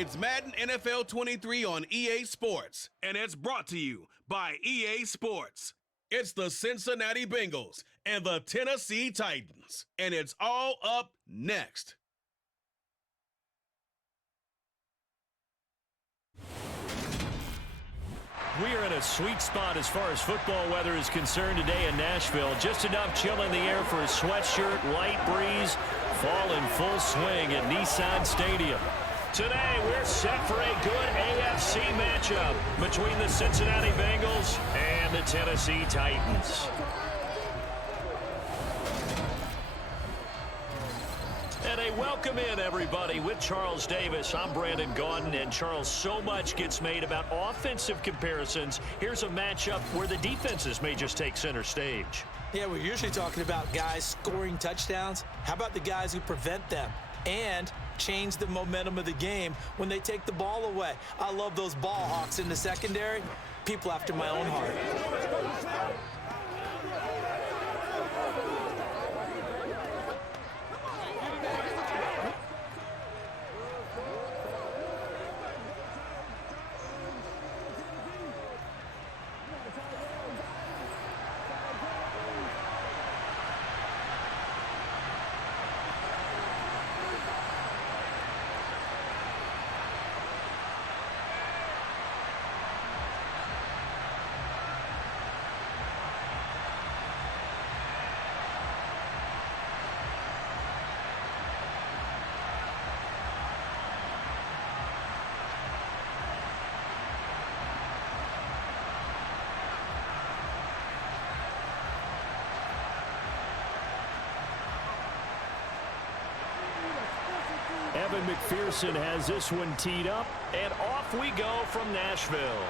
It's Madden NFL 23 on EA Sports, and it's brought to you by EA Sports. It's the Cincinnati Bengals and the Tennessee Titans, and it's all up next. We are in a sweet spot as far as football weather is concerned today in Nashville. Just enough chill in the air for a sweatshirt, light breeze, fall in full swing at Nissan Stadium. Today, we're set for a good AFC matchup between the Cincinnati Bengals and the Tennessee Titans. And a welcome in, everybody, with Charles Davis. I'm Brandon Gaudin, and Charles, so much gets made about offensive comparisons. Here's a matchup where the defenses may just take center stage. Yeah, we're usually talking about guys scoring touchdowns. How about the guys who prevent them and change the momentum of the game when they take the ball away? I love those ball hawks in the secondary. People after my own heart. Evan McPherson has this one teed up, and off we go from Nashville.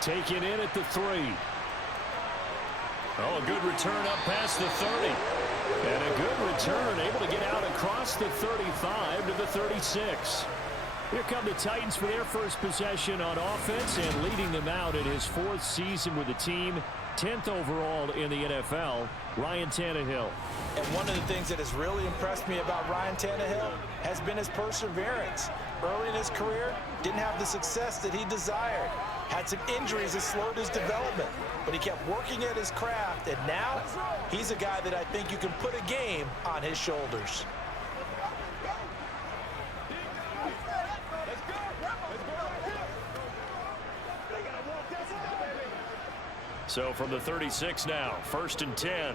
Taken in at the 3. Oh, a good return up past the 30. And a good return, able to get out across the 35 to the 36. Here come the Titans for their first possession on offense, and leading them out in his 4th season with the team, 10th overall in the NFL, Ryan Tannehill. And one of the things that has really impressed me about Ryan Tannehill has been his perseverance. Early in his career, didn't have the success that he desired. Had some injuries that slowed his development, but he kept working at his craft, and now he's a guy that I think you can put a game on his shoulders. So from the 36 now, 1st and 10.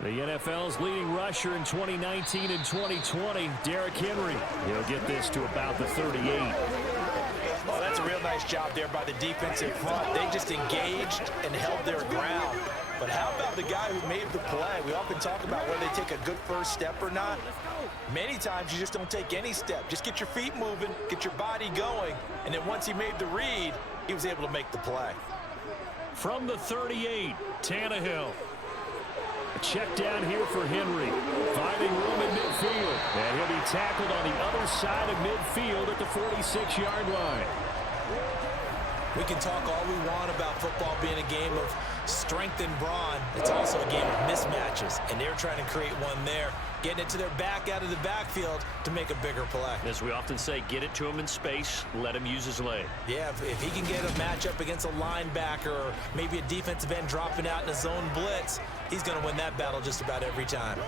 The NFL's leading rusher in 2019 and 2020, Derrick Henry. He'll get this to about the 38. Oh, that's a real nice job there by the defensive front. They just engaged and held their ground. But how about the guy who made the play? We often talk about whether they take a good first step or not. Many times you just don't take any step. Just get your feet moving, get your body going, and then once he made the read, he was able to make the play. From the 38, Tannehill. A check down here for Henry. Finding room in midfield. And he'll be tackled on the other side of midfield at the 46-yard line. We can talk all we want about football being a game of strength and brawn. It's also a game of mismatches, and they're trying to create one there, getting it to their back out of the backfield to make a bigger play. As we often say, get it to him in space, let him use his leg. Yeah, if he can get a matchup against a linebacker or maybe a defensive end dropping out in a zone blitz, he's going to win that battle just about every time.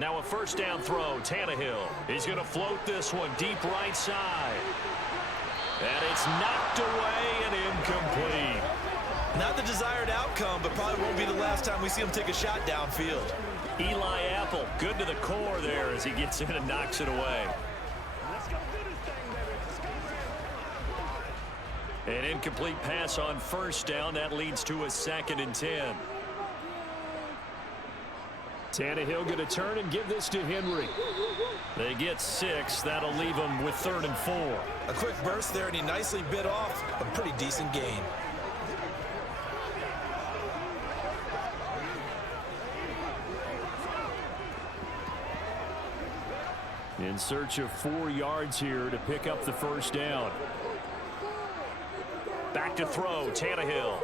Now a first down throw, Tannehill. He's going to float this one deep right side. And it's knocked away and incomplete. Not the desired outcome, but probably won't be the last time we see him take a shot downfield. Eli Apple, good to the core there as he gets in and knocks it away. An incomplete pass on first down. That leads to a 2nd and 10. Tannehill going to turn and give this to Henry. They get 6. That'll leave them with 3rd and 4. A quick burst there, and he nicely bit off a pretty decent gain. In search of 4 yards here to pick up the first down. to throw. Tannehill.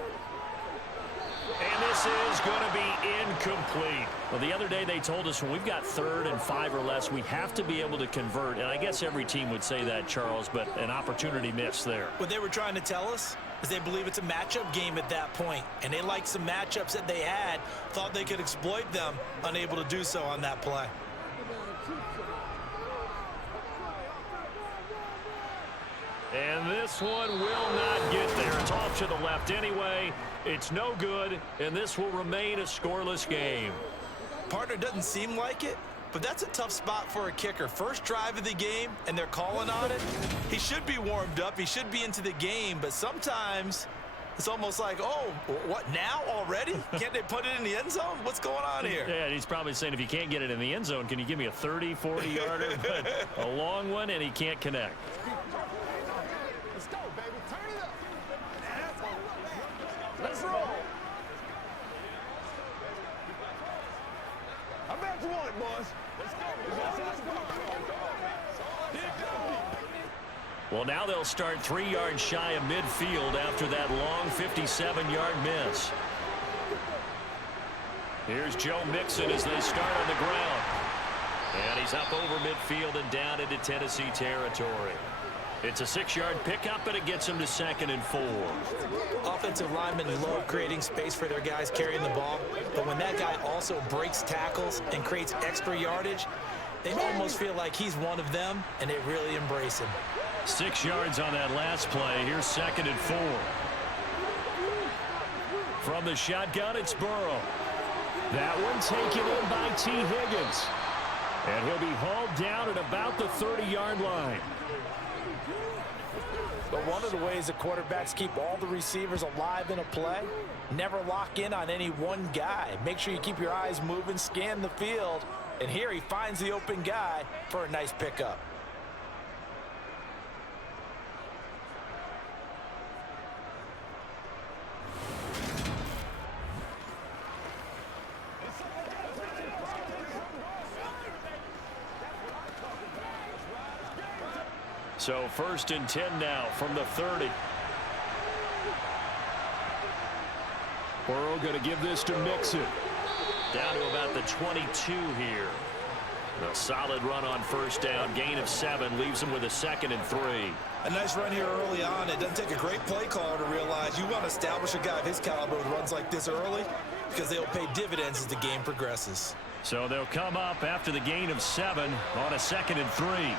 And this is going to be incomplete. Well, the other day they told us when we've got 3rd and 5 or less, we have to be able to convert. And I guess every team would say that, Charles, but an opportunity missed there. What they were trying to tell us is they believe it's a matchup game at that point. And they liked some matchups that they had, thought they could exploit them, unable to do so on that play. And this one will not get there. It's off to the left anyway. It's no good, and this will remain a scoreless game. Partner, doesn't seem like it, but that's a tough spot for a kicker. First drive of the game, and they're calling on it. He should be warmed up. He should be into the game, but sometimes it's almost like, oh, what, now already? Can't they put it in the end zone? What's going on here? Yeah, he's probably saying, if you can't get it in the end zone, can you give me a 30, 40-yarder? But a long one, and he can't connect. Let's go, baby. Turn it up. Let's roll. I bet you want it, boys. Let's go. Let's go. Well, now they'll start 3 yards shy of midfield after that long 57-yard miss. Here's Joe Mixon as they start on the ground. And he's up over midfield and down into Tennessee territory. It's a 6-yard pickup, and it gets him to 2nd and 4. Offensive linemen love creating space for their guys carrying the ball, but when that guy also breaks tackles and creates extra yardage, they almost feel like he's one of them, and they really embrace him. 6 yards on that last play. Here's 2nd and 4. From the shotgun, it's Burrow. That one taken in by T. Higgins. And he'll be hauled down at about the 30-yard line. But one of the ways that quarterbacks keep all the receivers alive in a play, never lock in on any one guy. Make sure you keep your eyes moving, scan the field, and here he finds the open guy for a nice pickup. So 1st and 10 now from the 30. Burrow going to give this to Mixon. Down to about the 22 here. A solid run on 1st down. Gain of 7 leaves him with a 2nd and 3. A nice run here early on. It doesn't take a great play caller to realize you want to establish a guy of his caliber with runs like this early because they'll pay dividends as the game progresses. So they'll come up after the gain of 7 on a 2nd and 3.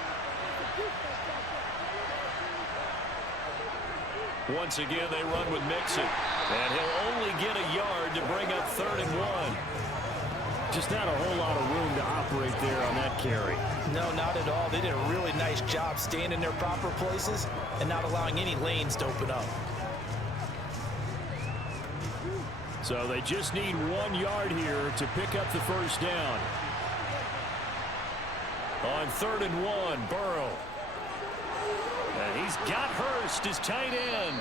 Once again, they run with Mixon. And he'll only get a yard to bring up 3rd and 1. Just not a whole lot of room to operate there on that carry. No, not at all. They did a really nice job staying in their proper places and not allowing any lanes to open up. So they just need 1 yard here to pick up the 1st down. On 3rd and 1, Burrow. And he's got Hurst, his tight end.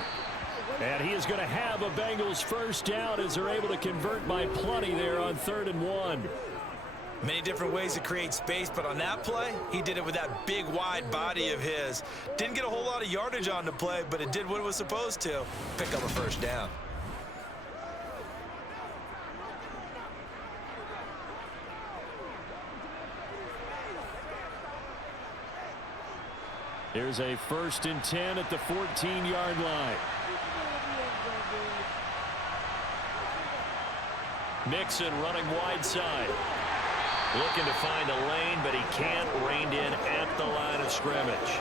And he is going to have a Bengals 1st down as they're able to convert by plenty there on 3rd and 1. Many different ways to create space, but on that play, he did it with that big, wide body of his. Didn't get a whole lot of yardage on the play, but it did what it was supposed to. Pick up a 1st down. Here's a 1st and 10 at the 14-yard line. Mixon running wide side. Looking to find a lane, but he can't. Reined in at the line of scrimmage.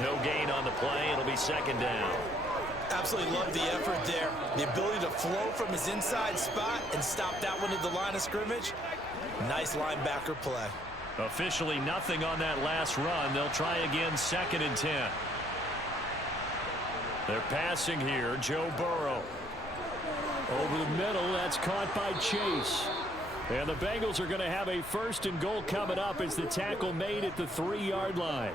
No gain on the play. It'll be 2nd down. Absolutely love the effort there. The ability to flow from his inside spot and stop that one at the line of scrimmage. Nice linebacker play. Officially nothing on that last run. They'll try again 2nd and 10. They're passing here. Joe Burrow. Over the middle. That's caught by Chase. And the Bengals are going to have a 1st and goal coming up as the tackle made at the 3-yard line.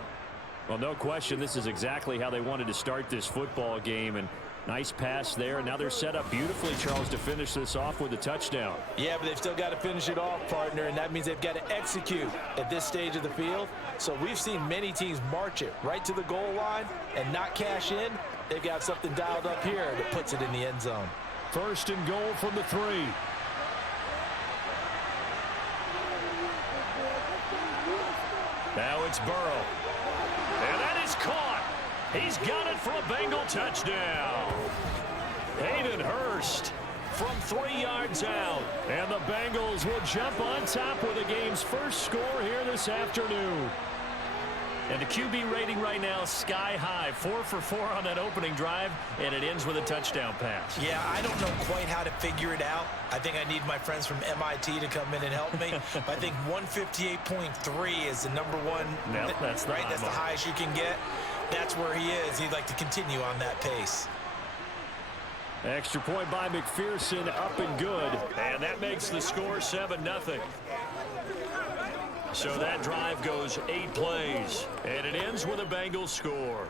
Well, no question, this is exactly how they wanted to start this football game. And nice pass there. And now they're set up beautifully, Charles, to finish this off with a touchdown. Yeah, but they've still got to finish it off, partner, and that means they've got to execute at this stage of the field. So we've seen many teams march it right to the goal line and not cash in. They've got something dialed up here that puts it in the end zone. First and goal from the 3. Now it's Burrow. And that is caught. He's got it for a Bengal touchdown. Hayden Hurst from 3 yards out. And the Bengals will jump on top with the game's first score here this afternoon. And the QB rating right now sky high. 4 for 4 on that opening drive, and it ends with a touchdown pass. Yeah, I don't know quite how to figure it out. I think I need my friends from MIT to come in and help me. But I think 158.3 is the number one. No, that's right. That's the highest you can get. That's where he is. He'd like to continue on that pace. Extra point by McPherson, up and good. And that makes the score 7-0. So that drive goes 8 plays, and it ends with a Bengals score.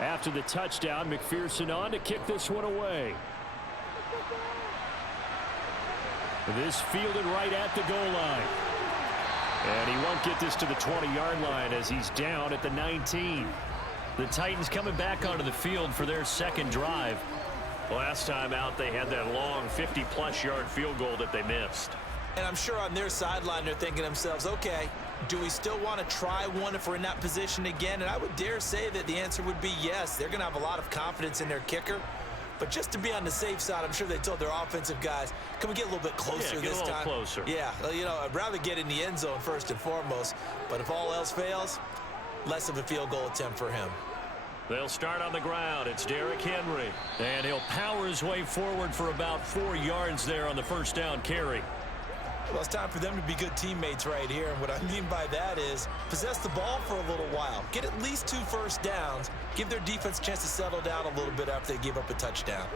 After the touchdown, McPherson on to kick this one away. This fielded right at the goal line. And he won't get this to the 20-yard line as he's down at the 19. The Titans coming back onto the field for their second drive. Last time out, they had that long 50-plus yard field goal that they missed. And I'm sure on their sideline they're thinking to themselves, okay, do we still want to try one if we're in that position again? And I would dare say that the answer would be yes. They're going to have a lot of confidence in their kicker. But just to be on the safe side, I'm sure they told their offensive guys, can we get a little bit closer this time? Get a little closer. Yeah, you know, I'd rather get in the end zone first and foremost. But if all else fails, less of a field goal attempt for him. They'll start on the ground. It's Derrick Henry. And he'll power his way forward for about 4 yards there on the first down carry. Well, it's time for them to be good teammates right here. And what I mean by that is possess the ball for a little while. Get at least 2 first downs. Give their defense a chance to settle down a little bit after they give up a touchdown.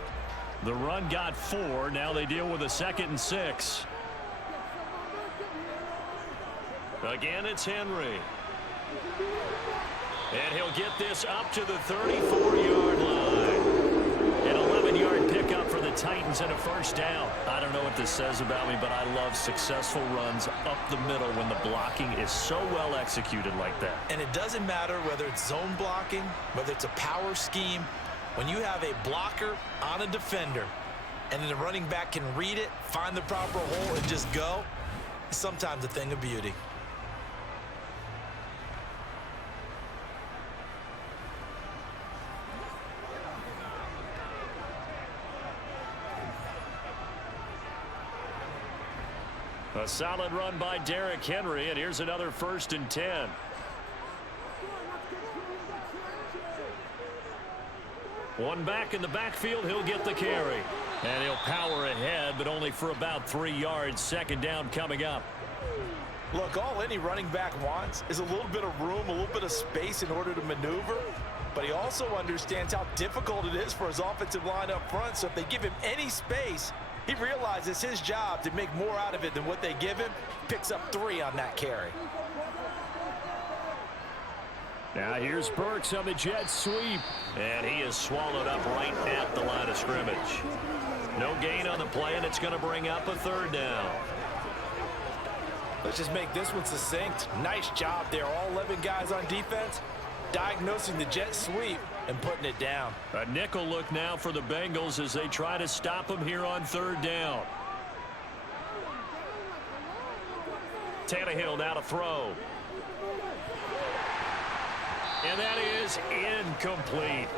The run got 4. Now they deal with a 2nd and 6. Again, it's Henry. And he'll get this up to the 34-yard line. An 11-yard pickup for the Titans and a first down. I don't know what this says about me, but I love successful runs up the middle when the blocking is so well executed like that. And it doesn't matter whether it's zone blocking, whether it's a power scheme. When you have a blocker on a defender and then the running back can read it, find the proper hole, and just go, it's sometimes a thing of beauty. A solid run by Derrick Henry, and here's another 1st and 10. One back in the backfield, he'll get the carry. And he'll power ahead, but only for about 3 yards. 2nd down coming up. Look, all any running back wants is a little bit of room, a little bit of space in order to maneuver. But he also understands how difficult it is for his offensive line up front. So if they give him any space, he realizes his job to make more out of it than what they give him. Picks up 3 on that carry. Now here's Burks on the jet sweep. And he is swallowed up right at the line of scrimmage. No gain on the play, and it's going to bring up a 3rd down. Let's just make this one succinct. Nice job there. All 11 guys on defense diagnosing the jet sweep and putting it down. A nickel look now for the Bengals as they try to stop him here on 3rd down. Tannehill now to throw. And that is incomplete.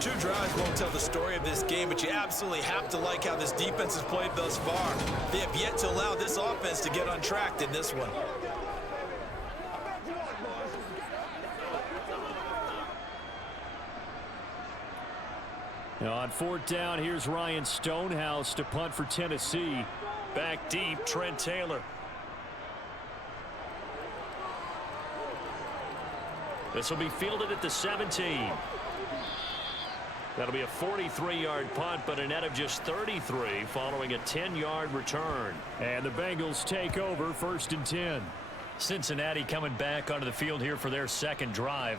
2 drives won't tell the story of this game, but you absolutely have to like how this defense has played thus far. They have yet to allow this offense to get untracked in this one. Now on 4th down, here's Ryan Stonehouse to punt for Tennessee. Back deep, Trent Taylor. This will be fielded at the 17. That'll be a 43-yard punt, but a net of just 33 following a 10-yard return. And the Bengals take over 1st and 10. Cincinnati coming back onto the field here for their second drive.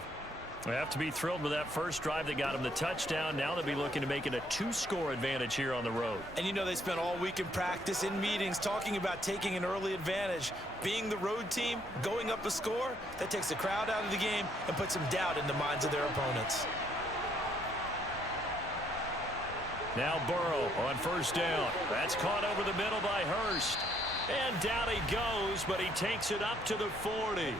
They have to be thrilled with that first drive that got them the touchdown. Now they'll be looking to make it a 2-score advantage here on the road. And you know they spent all week in practice, in meetings, talking about taking an early advantage. Being the road team, going up a score, that takes the crowd out of the game and puts some doubt in the minds of their opponents. Now Burrow on 1st down. That's caught over the middle by Hurst. And down he goes, but he takes it up to the 40.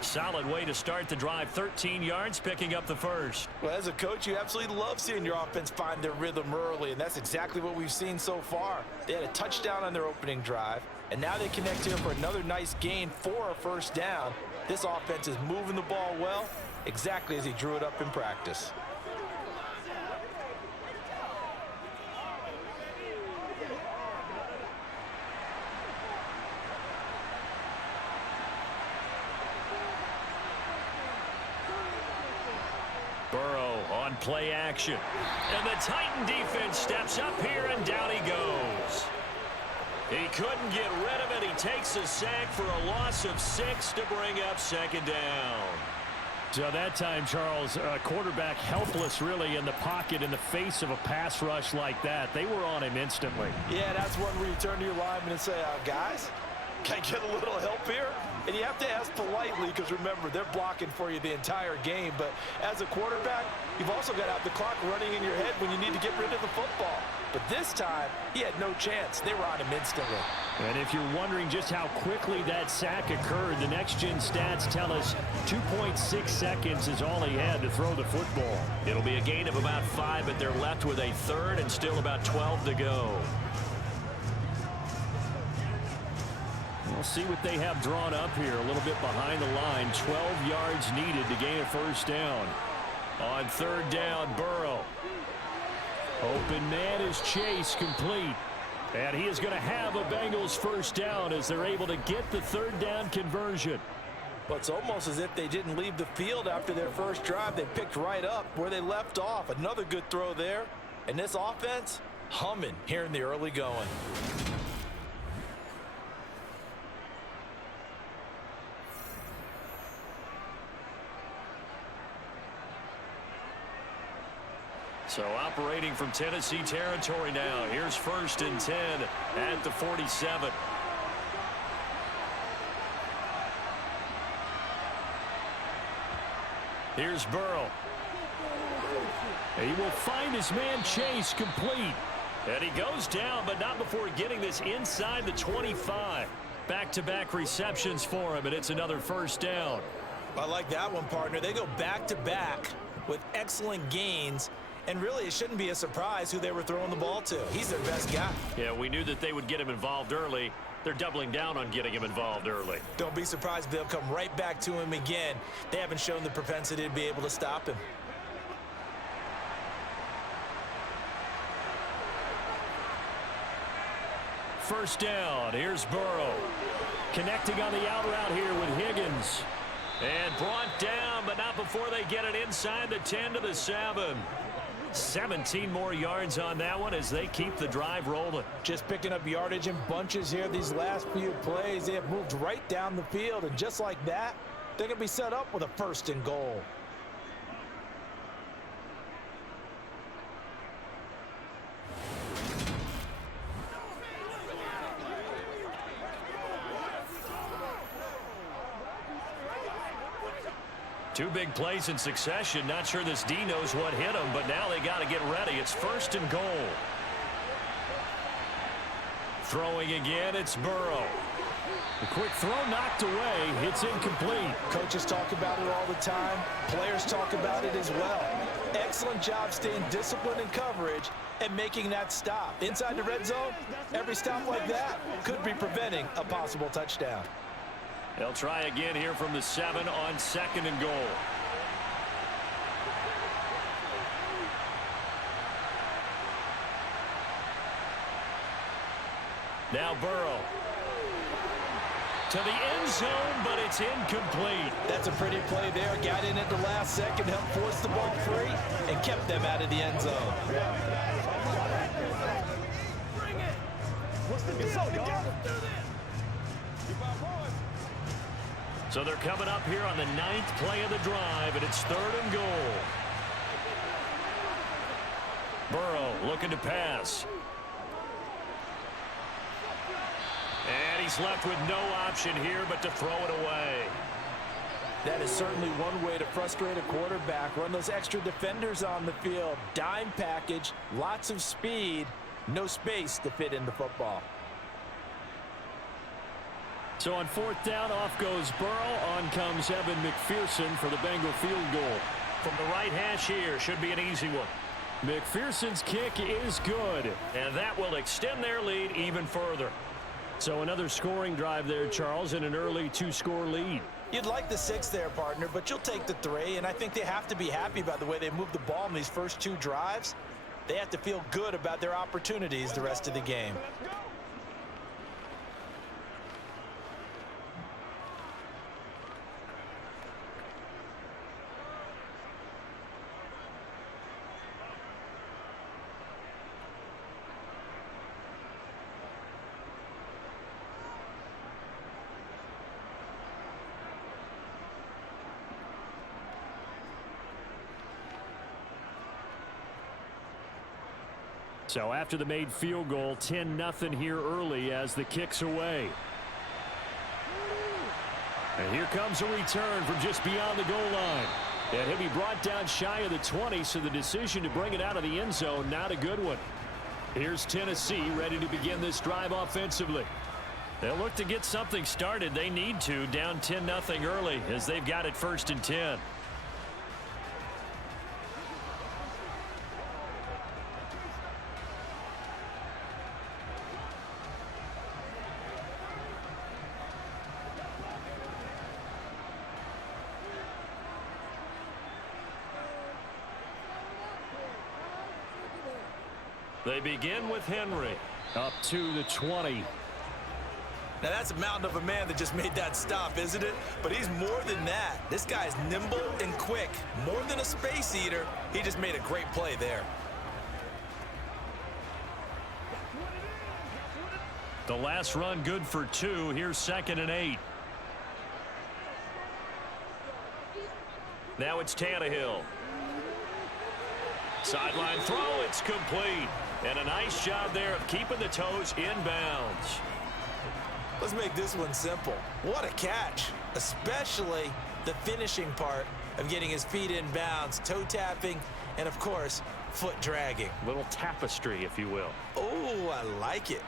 Solid way to start the drive. 13 yards, picking up the first. Well, as a coach, you absolutely love seeing your offense find their rhythm early, and that's exactly what we've seen so far. They had a touchdown on their opening drive, and now they connect here for another nice gain for a 1st down. This offense is moving the ball well, exactly as he drew it up in practice. Burrow on play action. And the Titan defense steps up here, and down he goes. He couldn't get rid of it. He takes a sack for a loss of 6 to bring up 2nd down. So that time, Charles, quarterback helpless really in the pocket in the face of a pass rush like that. They were on him instantly. Yeah, that's one where you turn to your lineman and say, guys, can I get a little help here? And you have to ask politely because, remember, they're blocking for you the entire game. But as a quarterback, you've also got to have the clock running in your head when you need to get rid of the football. But this time, he had no chance. They were on him instantly. And if you're wondering just how quickly that sack occurred, the next-gen stats tell us 2.6 seconds is all he had to throw the football. It'll be a gain of about 5, but they're left with a 3rd and still about 12 to go. We'll see what they have drawn up here. A little bit behind the line. 12 yards needed to gain a 1st down. On 3rd down, Burrow. Open man is Chase, complete. And he is going to have a Bengals 1st down as they're able to get the 3rd down conversion. But it's almost as if they didn't leave the field after their first drive. They picked right up where they left off. Another good throw there. And this offense, humming here in the early going. So operating from Tennessee territory now. Here's 1st and 10 at the 47. Here's Burrow. He will find his man Chase, complete. And he goes down, but not before getting this inside the 25. Back-to-back receptions for him, and it's another 1st down. I like that one, partner. They go back-to-back with excellent gains. And really, it shouldn't be a surprise who they were throwing the ball to. He's their best guy. Yeah, we knew that they would get him involved early. They're doubling down on getting him involved early. Don't be surprised if they'll come right back to him again. They haven't shown the propensity to be able to stop him. First down. Here's Burrow. Connecting on the out route here with Higgins. And brought down, but not before they get it inside the 10 to the 7. 17 more yards on that one as they keep the drive rolling. Just picking up yardage in bunches here these last few plays. They have moved right down the field, and just like that, they're going to be set up with a 1st and goal. Two big plays in succession. Not sure this D knows what hit him, but now they got to get ready. It's 1st and goal. Throwing again, it's Burrow. The quick throw knocked away. It's incomplete. Coaches talk about it all the time. Players talk about it as well. Excellent job staying disciplined in coverage and making that stop. Inside the red zone, every stop like that could be preventing a possible touchdown. They'll try again here from the 7 on 2nd and goal. Now Burrow. to the end zone, but it's incomplete. That's a pretty play there. Got in at the last second, helped force the ball free, and kept them out of the end zone. So they're coming up here on the 9th play of the drive, and it's 3rd and goal. Burrow looking to pass. And he's left with no option here but to throw it away. That is certainly one way to frustrate a quarterback. Run those extra defenders on the field. Dime package, lots of speed, no space to fit in the football. So on 4th down, off goes Burrow. On comes Evan McPherson for the Bengal field goal. From the right hash here, should be an easy one. McPherson's kick is good, and that will extend their lead even further. So another scoring drive there, Charles, and an early 2-score lead. You'd like the 6 there, partner, but you'll take the 3, and I think they have to be happy about the way they moved the ball in these first 2 drives. They have to feel good about their opportunities the rest of the game. So after the made field goal, 10-0 here early as the kick's away. And here comes a return from just beyond the goal line. And he'll be brought down shy of the 20, so the decision to bring it out of the end zone, not a good one. Here's Tennessee ready to begin this drive offensively. They'll look to get something started. They need to, down 10-0 early as they've got it 1st and 10. They begin with Henry up to the 20. Now that's a mountain of a man that just made that stop, isn't it? But he's more than that. This guy's nimble and quick. More than a space eater. He just made a great play there. The last run good for 2. Here's 2nd and 8. Now it's Tannehill. Sideline throw, it's complete. And a nice job there of keeping the toes inbounds. Let's make this one simple. What a catch, especially the finishing part of getting his feet in bounds, toe tapping, and of course, foot dragging. Little tapestry, if you will. Oh, I like it.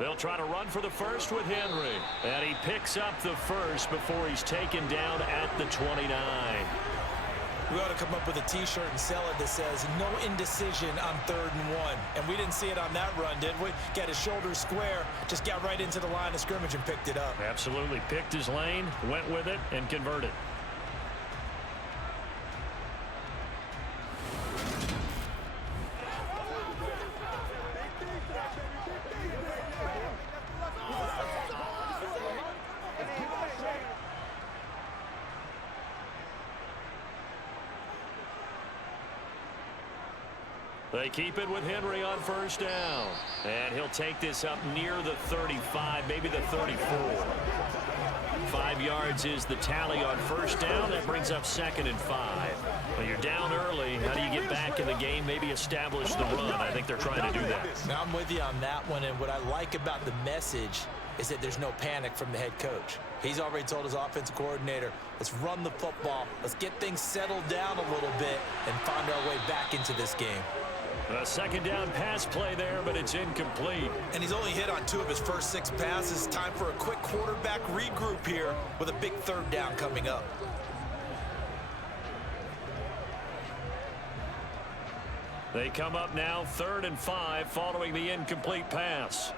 They'll try to run for the first with Henry. And he picks up the first before he's taken down at the 29. We ought to come up with a T-shirt and sell it that says, no indecision on 3rd and 1. And we didn't see it on that run, did we? Got his shoulders square, just got right into the line of scrimmage and picked it up. Absolutely. Picked his lane, went with it, and converted. They keep it with Henry on 1st down. And he'll take this up near the 35, maybe the 34. 5 yards is the tally on 1st down. That brings up 2nd and 5. When you're down early, how do you get back in the game, maybe establish the run? I think they're trying to do that. Now, I'm with you on that one, and what I like about the message is that there's no panic from the head coach. He's already told his offensive coordinator, let's run the football, let's get things settled down a little bit and find our way back into this game. A 2nd down pass play there, but it's incomplete. And he's only hit on 2 of his first 6 passes. Time for a quick quarterback regroup here with a big 3rd down coming up. They come up now 3rd and 5 following the incomplete pass.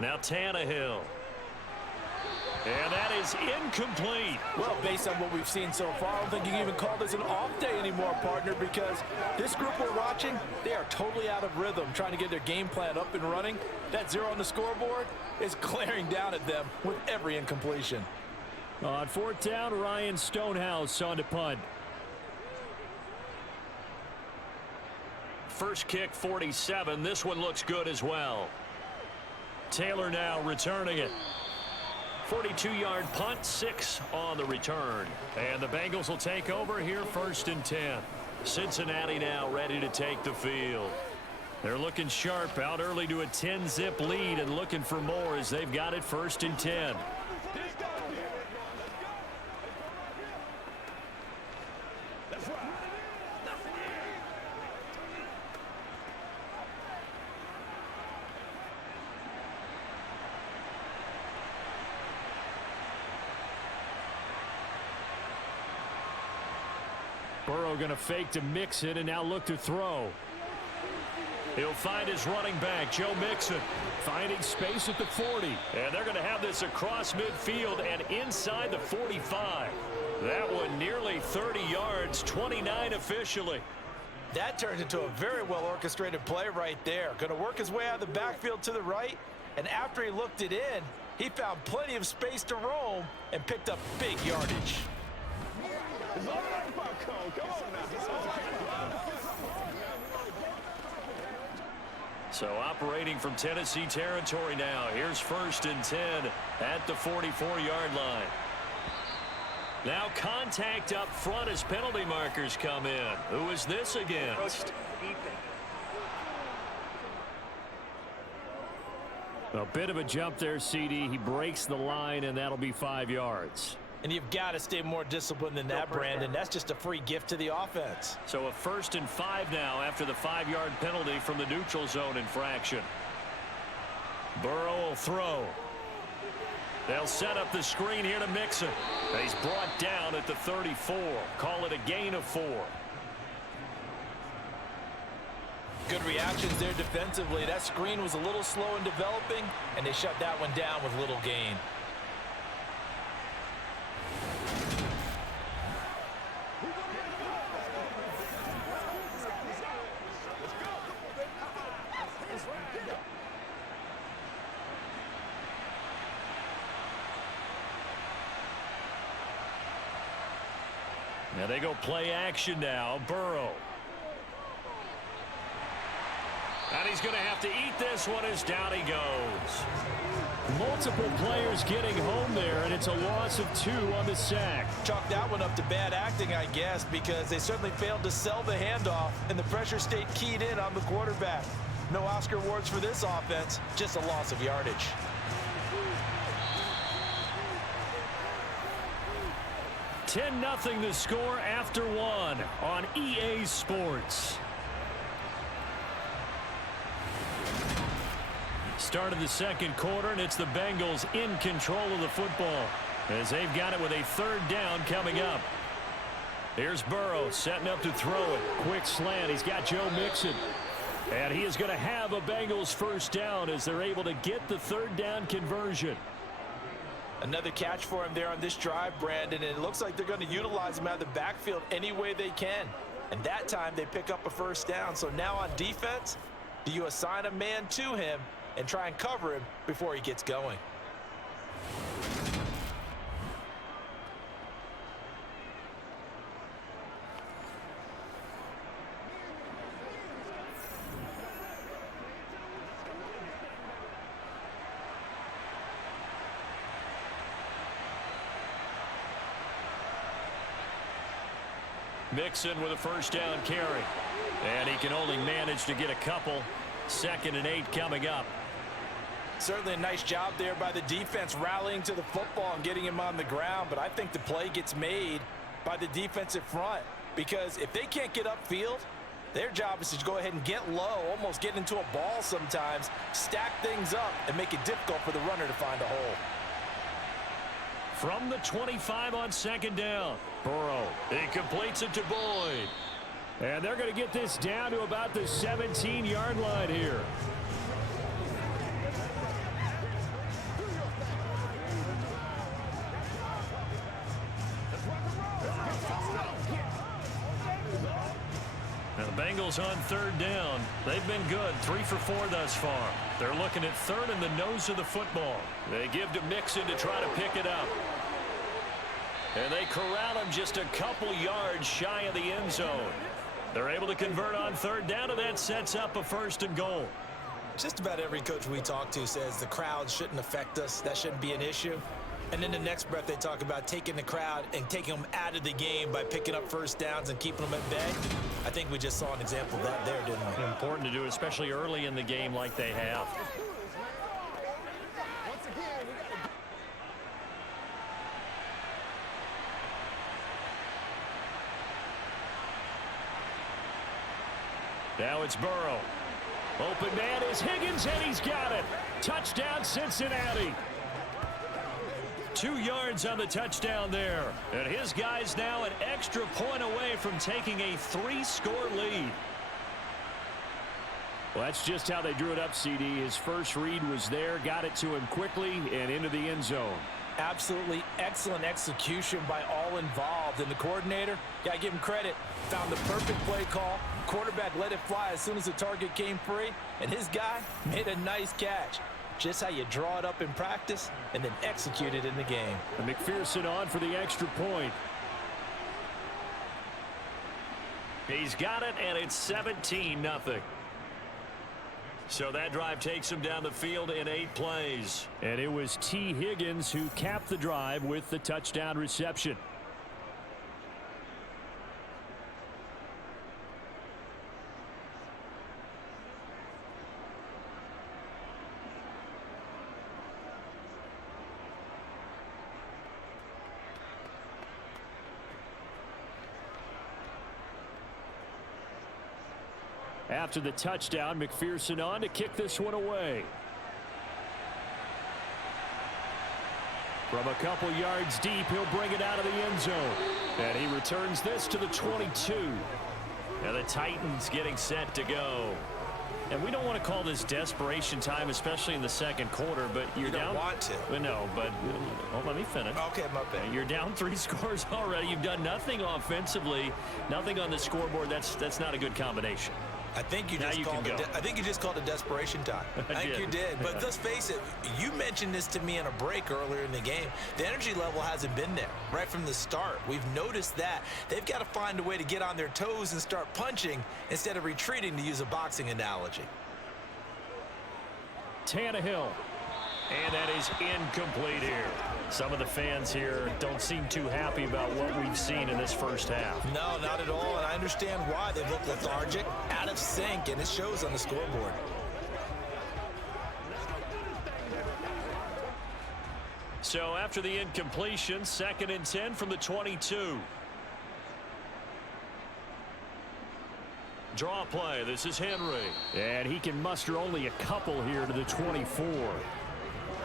Now Tannehill. And that is incomplete. Well, based on what we've seen so far, I don't think you can even call this an off day anymore, partner, because this group we're watching, they are totally out of rhythm, trying to get their game plan up and running. That 0 on the scoreboard is glaring down at them with every incompletion. On 4th down, Ryan Stonehouse on to punt. First kick, 47. This one looks good as well. Taylor now returning it. 42-yard punt, 6 on the return. And the Bengals will take over here 1st and 10. Cincinnati now ready to take the field. They're looking sharp, out early to a 10-zip lead and looking for more as they've got it 1st and 10. Burrow going to fake to Mixon and now look to throw. He'll find his running back, Joe Mixon, finding space at the 40. And they're going to have this across midfield and inside the 45. That one nearly 30 yards, 29 officially. That turned into a very well-orchestrated play right there. Going to work his way out of the backfield to the right, and after he looked it in, he found plenty of space to roam and picked up big yardage. So operating from Tennessee territory now. Here's 1st and 10 at the 44-yard line. Now contact up front as penalty markers come in. Who is this against? A bit of a jump there, CD. He breaks the line, and that'll be 5 yards. And you've got to stay more disciplined than that, Brandon. That's just a free gift to the offense. So a 1st and 5 now after the 5-yard penalty from the neutral zone infraction. Burrow will throw. They'll set up the screen here to Mixon. He's brought down at the 34. Call it a gain of 4. Good reactions there defensively. That screen was a little slow in developing, and they shut that one down with little gain. Now they go play action now. Burrow. And he's going to have to eat this one as down he goes. Multiple players getting home there, and it's a loss of 2 on the sack. Chalk that one up to bad acting, I guess, because they certainly failed to sell the handoff, and the pressure stayed keyed in on the quarterback. No Oscar awards for this offense, just a loss of yardage. $10-0 the score after 1 on EA Sports. Start of the second quarter, and it's the Bengals in control of the football as they've got it with a 3rd down coming up. Here's Burrow setting up to throw it. Quick slant. He's got Joe Mixon. And he is going to have a Bengals 1st down as they're able to get the 3rd down conversion. Another catch for him there on this drive, Brandon, and it looks like they're going to utilize him out of the backfield any way they can. And that time they pick up a 1st down. So now on defense, do you assign a man to him and try and cover him before he gets going? Mixon with a 1st down carry. And he can only manage to get a couple. 2nd and 8 coming up. Certainly a nice job there by the defense rallying to the football and getting him on the ground. But I think the play gets made by the defensive front, because if they can't get upfield, their job is to go ahead and get low, almost get into a ball sometimes, stack things up, and make it difficult for the runner to find a hole. From the 25 on 2nd down, Burrow, he completes it to Boyd. And they're going to get this down to about the 17-yard line here. Bengals on third down. They've been good, 3 for 4 thus far. They're looking at third in the nose of the football. They give to Mixon to try to pick it up. And they corral him just a couple yards shy of the end zone. They're able to convert on third down, and that sets up a 1st and goal. Just about every coach we talk to says the crowd shouldn't affect us. That shouldn't be an issue. And then the next breath they talk about taking the crowd and taking them out of the game by picking up first downs and keeping them at bay. I think we just saw an example of that there, didn't we? Important to do, especially early in the game like they have. Now it's Burrow. Open man is Higgins, and he's got it. Touchdown, Cincinnati. 2 yards on the touchdown there. And his guys now an extra point away from taking a 3-score lead. Well, that's just how they drew it up, CD. His first read was there, got it to him quickly, and into the end zone. Absolutely excellent execution by all involved. And the coordinator, got to give him credit, found the perfect play call. Quarterback let it fly as soon as the target came free, and his guy made a nice catch. Just how you draw it up in practice and then execute it in the game. And McPherson on for the extra point. He's got it, and it's 17-0. So that drive takes him down the field in 8 plays. And it was T. Higgins who capped the drive with the touchdown reception. After the touchdown, McPherson on to kick this one away. From a couple yards deep, he'll bring it out of the end zone. And he returns this to the 22. And the Titans getting set to go. And we don't want to call this desperation time, especially in the second quarter, but you're down. You don't want to. Well, no, but let me finish. Okay, my bad. You're down 3 scores already. You've done nothing offensively, nothing on the scoreboard. That's not a good combination. I think you just called it desperation time. I think you did. But let's face it, you mentioned this to me in a break earlier in the game. The energy level hasn't been there right from the start. We've noticed that. They've got to find a way to get on their toes and start punching instead of retreating, to use a boxing analogy. Tannehill. And that is incomplete here. Some of the fans here don't seem too happy about what we've seen in this first half. No, not at all, and I understand why. They look lethargic, out of sync, and it shows on the scoreboard. So after the incompletion, 2nd and 10 from the 22. Draw play. This is Henry. And he can muster only a couple here to the 24.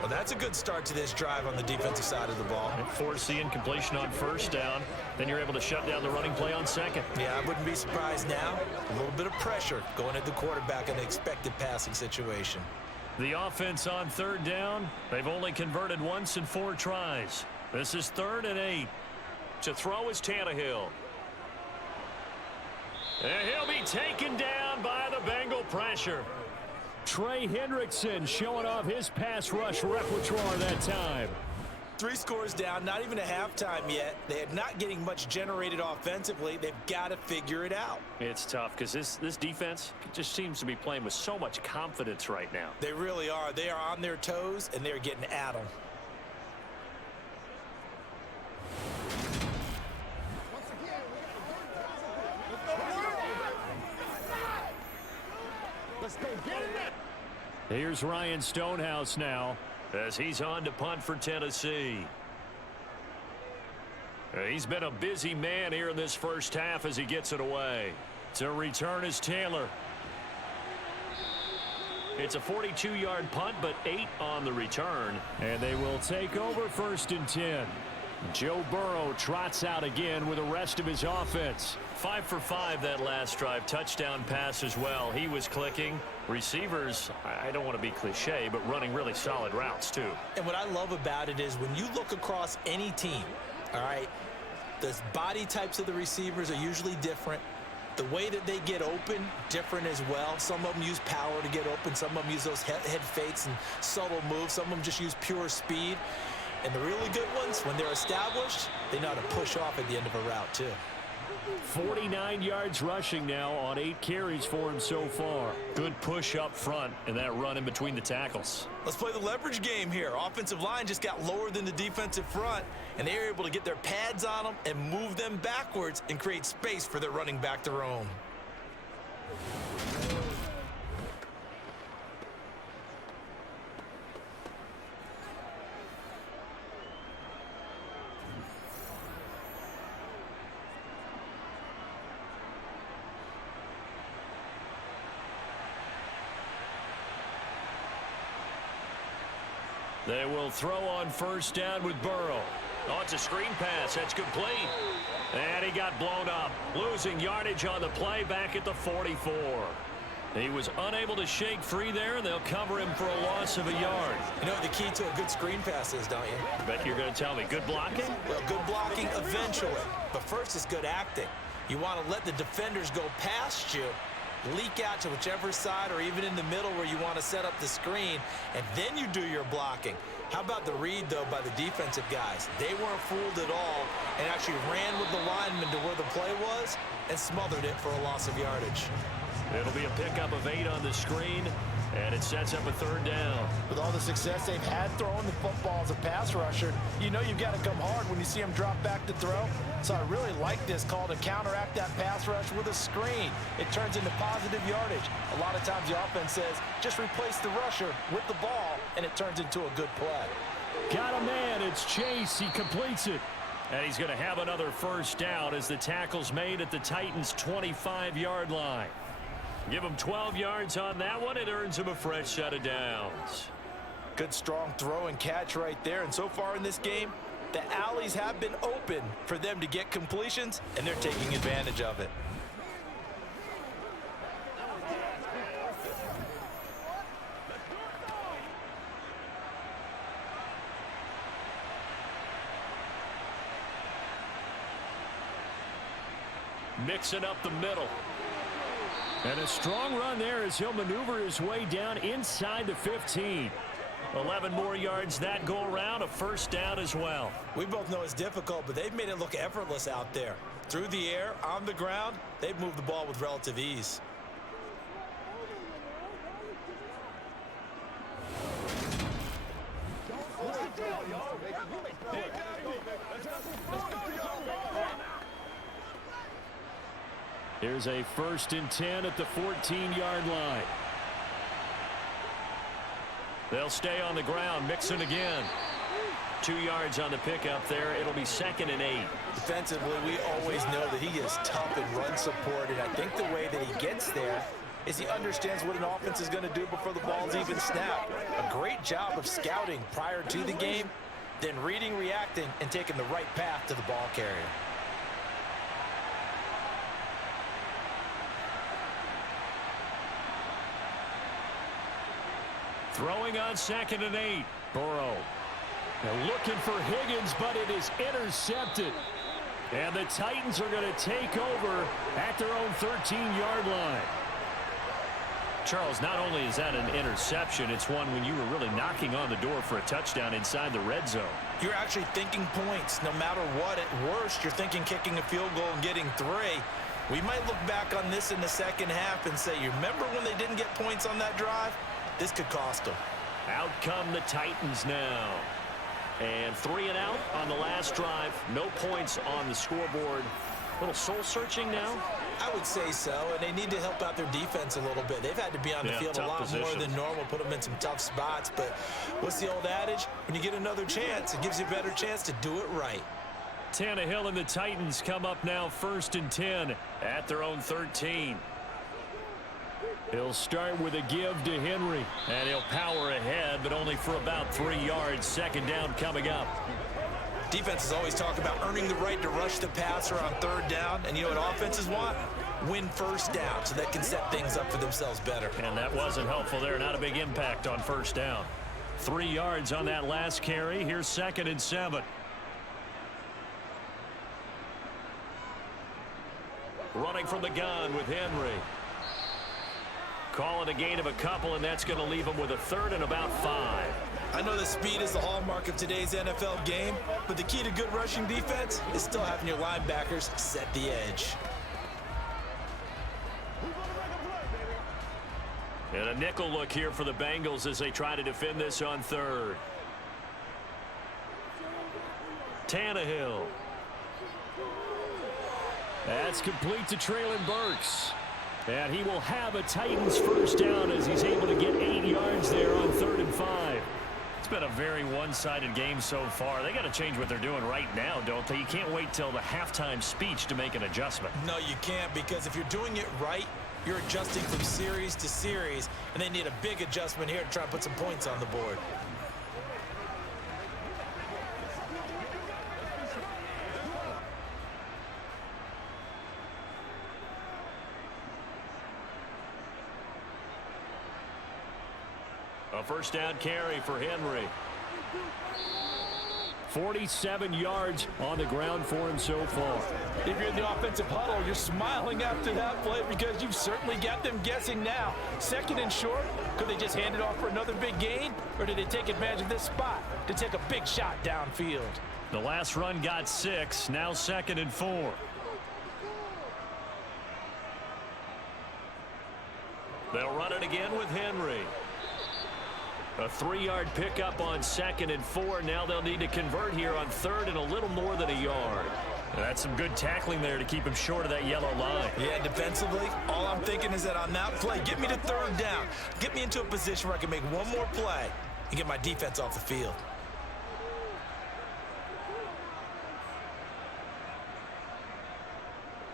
Well, that's a good start to this drive on the defensive side of the ball. Force the incompletion on first down. Then you're able to shut down the running play on second. Yeah, I wouldn't be surprised now. A little bit of pressure going at the quarterback in the expected passing situation. The offense on third down, they've only converted once in 4 tries. This is 3rd and 8. To throw is Tannehill. And he'll be taken down by the Bengal pressure. Trey Hendrickson showing off his pass rush repertoire that time. 3 scores down, not even a halftime yet. They are not getting much generated offensively. They've got to figure it out. It's tough because this defense just seems to be playing with so much confidence right now. They really are. They are on their toes, and they're getting at them. Let's go get it. Here's Ryan Stonehouse now as he's on to punt for Tennessee. He's been a busy man here in this first half as he gets it away. To return is Taylor. It's a 42-yard punt, but 8 on the return. And they will take over 1st and 10. Joe Burrow trots out again with the rest of his offense. 5 for 5 that last drive. Touchdown pass as well. He was clicking. Receivers, I don't want to be cliche, but running really solid routes too. And what I love about it is when you look across any team, all right, the body types of the receivers are usually different. The way that they get open, different as well. Some of them use power to get open. Some of them use those head fakes and subtle moves. Some of them just use pure speed. And the really good ones, when they're established, they know how to push off at the end of a route, too. 49 yards rushing now on 8 carries for him so far. Good push up front and that run in between the tackles. Let's play the leverage game here. Offensive line just got lower than the defensive front, and they were able to get their pads on them and move them backwards and create space for their running back to roam. They will throw on first down with Burrow. Oh, it's a screen pass. That's complete. And he got blown up. Losing yardage on the play back at the 44. He was unable to shake free there, and they'll cover him for a loss of a yard. You know what the key to a good screen pass is, don't you? I bet you're going to tell me. Good blocking? Well, good blocking eventually. But first is good acting. You want to let the defenders go past you, leak out to whichever side or even in the middle where you want to set up the screen, and then you do your blocking. How about the read, though, by the defensive guys? They weren't fooled at all and actually ran with the lineman to where the play was and smothered it for a loss of yardage. It'll be a pickup of 8 on the screen, and it sets up a third down. With all the success they've had throwing the football as a pass rusher, you know you've got to come hard when you see them drop back to throw. So I really like this call to counteract that pass rush with a screen. It turns into positive yardage. A lot of times the offense says, just replace the rusher with the ball, and it turns into a good play. Got a man. It's Chase. He completes it. And he's going to have another first down as the tackle's made at the Titans' 25-yard line. Give him 12 yards on that one. It earns him a fresh set of downs. Good strong throw and catch right there. And so far in this game, the alleys have been open for them to get completions, and they're taking advantage of it. Mixing up the middle. And a strong run there as he'll maneuver his way down inside the 15. 11 more yards that go around, a first down as well. We both know it's difficult, but they've made it look effortless out there. Through the air, on the ground, they've moved the ball with relative ease. Here's a 1st and 10 at the 14-yard line. They'll stay on the ground, mixing again. 2 yards on the pickup there. It'll be 2nd and 8. Defensively, we always know that he is tough in run support, and I think the way that he gets there is he understands what an offense is going to do before the ball's even snapped. A great job of scouting prior to the game, then reading, reacting, and taking the right path to the ball carrier. Throwing on 2nd and 8. Burrow. They're looking for Higgins, but it is intercepted. And the Titans are going to take over at their own 13-yard line. Charles, not only is that an interception, it's one when you were really knocking on the door for a touchdown inside the red zone. You're actually thinking points. No matter what, at worst, you're thinking kicking a field goal and getting 3. We might look back on this in the second half and say, you remember when they didn't get points on that drive? This could cost them. Out come the Titans now. And 3 and out on the last drive. No points on the scoreboard. A little soul-searching now? I would say so, and they need to help out their defense a little bit. They've had to be on the field a lot more than normal, put them in some tough spots. But what's the old adage? When you get another chance, it gives you a better chance to do it right. Tannehill and the Titans come up now 1st and 10 at their own 13. He'll start with a give to Henry, and he'll power ahead, but only for about 3 yards. 2nd down coming up. Defenses always talk about earning the right to rush the passer on 3rd down, and you know what offenses want? Win 1st down so they can set things up for themselves better. And that wasn't helpful there. Not a big impact on 1st down. 3 yards on that last carry. Here's 2nd and 7. Running from the gun with Henry. Calling a gain of a couple, and that's going to leave him with a third and about 5. I know the speed is the hallmark of today's NFL game, but the key to good rushing defense is still having your linebackers set the edge. And a nickel look here for the Bengals as they try to defend this on third. Tannehill. That's complete to Traylon Burks. And he will have a Titans first down as he's able to get 8 yards there on 3rd and 5. It's been a very one-sided game so far. They got to change what they're doing right now, don't they? You can't wait till the halftime speech to make an adjustment. No, you can't, because if you're doing it right, you're adjusting from series to series, and they need a big adjustment here to try to put some points on the board. A first down carry for Henry. 47 yards on the ground for him so far. If you're in the offensive huddle, you're smiling after that play because you've certainly got them guessing now. 2nd and short, could they just hand it off for another big gain? Or did they take advantage of this spot to take a big shot downfield? The last run got 6, now 2nd and 4. They'll run it again with Henry. A 3-yard pickup on 2nd and 4. Now they'll need to convert here on 3rd and a little more than a yard. That's some good tackling there to keep him short of that yellow line. Yeah, defensively, all I'm thinking is that on that play, get me to 3rd down. Get me into a position where I can make one more play and get my defense off the field.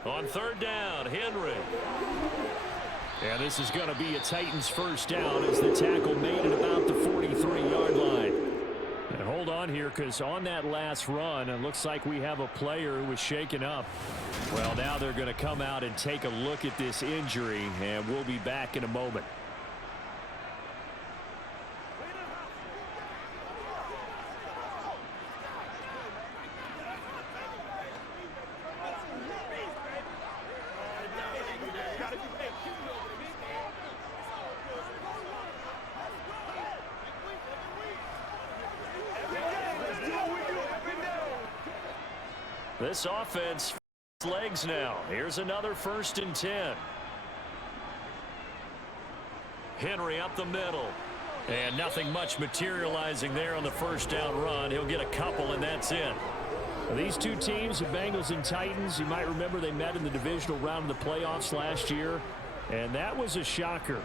On 3rd down, Henry. And this is going to be a Titans first down as the tackle made at about the 43-yard line. And hold on here, because on that last run, it looks like we have a player who was shaken up. Well, now they're going to come out and take a look at this injury, and we'll be back in a moment. This offense legs now. Here's another 1st and 10. Henry up the middle. And nothing much materializing there on the first down run. He'll get a couple, and that's it. These two teams, the Bengals and Titans, you might remember they met in the divisional round of the playoffs last year. And that was a shocker.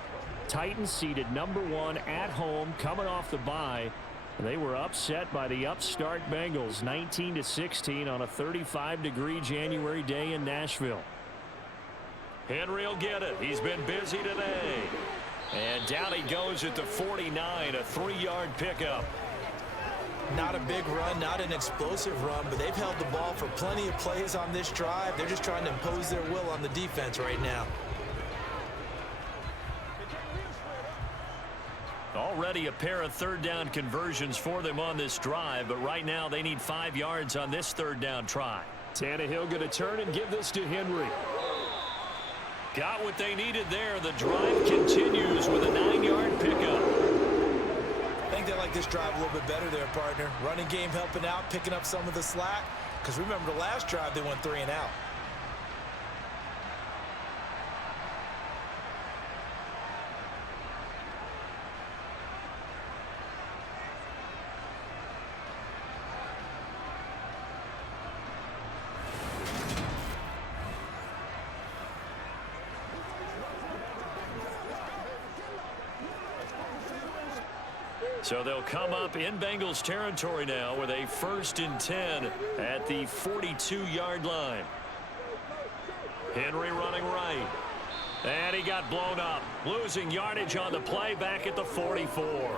Titans seeded number 1 at home, coming off the bye. They were upset by the upstart Bengals, 19-16 on a 35-degree January day in Nashville. Henry will get it. He's been busy today. And down he goes at the 49, a 3-yard pickup. Not a big run, not an explosive run, but they've held the ball for plenty of plays on this drive. They're just trying to impose their will on the defense right now. Already a pair of 3rd down conversions for them on this drive, but right now they need 5 yards on this 3rd down try. Tannehill going to turn and give this to Henry. Got what they needed there. The drive continues with a 9-yard pickup. I think they like this drive a little bit better there, partner. Running game helping out, picking up some of the slack. Because remember, the last drive they went 3 and out. So they'll come up in Bengals territory now with a 1st and 10 at the 42-yard line. Henry running right. And he got blown up. Losing yardage on the play back at the 44.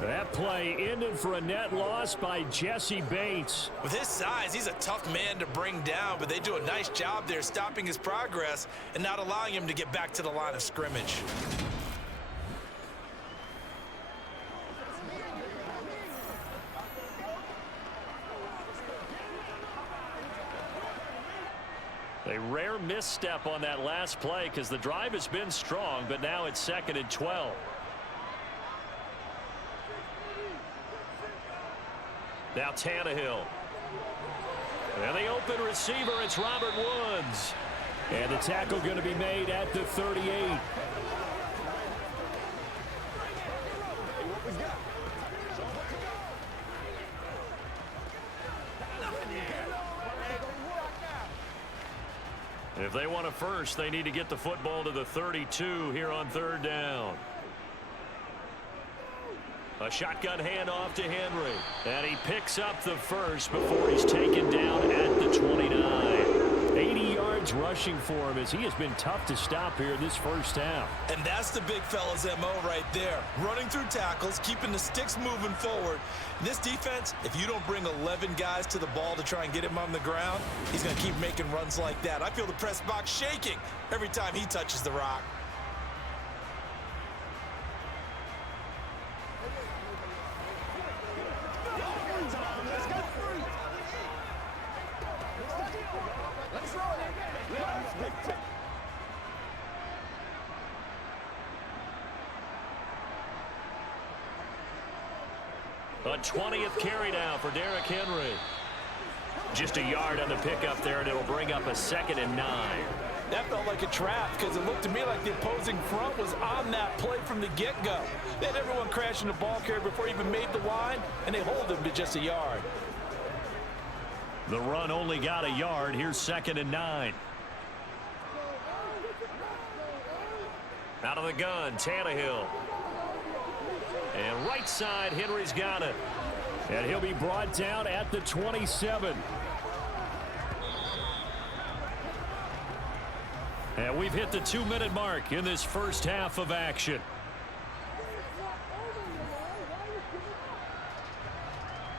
That play ended for a net loss by Jesse Bates. With his size, he's a tough man to bring down, but they do a nice job there stopping his progress and not allowing him to get back to the line of scrimmage. A rare misstep on that last play because the drive has been strong, but now it's 2nd and 12. Now Tannehill. And the open receiver, it's Robert Woods. And the tackle going to be made at the 38. If they want a first, they need to get the football to the 32 here on 3rd down. A shotgun handoff to Henry. And he picks up the first before he's taken down at the 29. 80 yards rushing for him as he has been tough to stop here in this first half. And that's the big fella's MO right there. Running through tackles, keeping the sticks moving forward. This defense, if you don't bring 11 guys to the ball to try and get him on the ground, he's going to keep making runs like that. I feel the press box shaking every time he touches the rock. A 20th carry now for Derrick Henry. Just a yard on the pickup there, and it'll bring up a 2nd and 9. That felt like a trap because it looked to me like the opposing front was on that play from the get-go. They had everyone crashing the ball carrier before he even made the line, and they hold him to just a yard. The run only got a yard. Here's 2nd and 9. Out of the gun, Tannehill. And right side, Henry's got it. And he'll be brought down at the 27. And we've hit the 2-minute mark in this first half of action.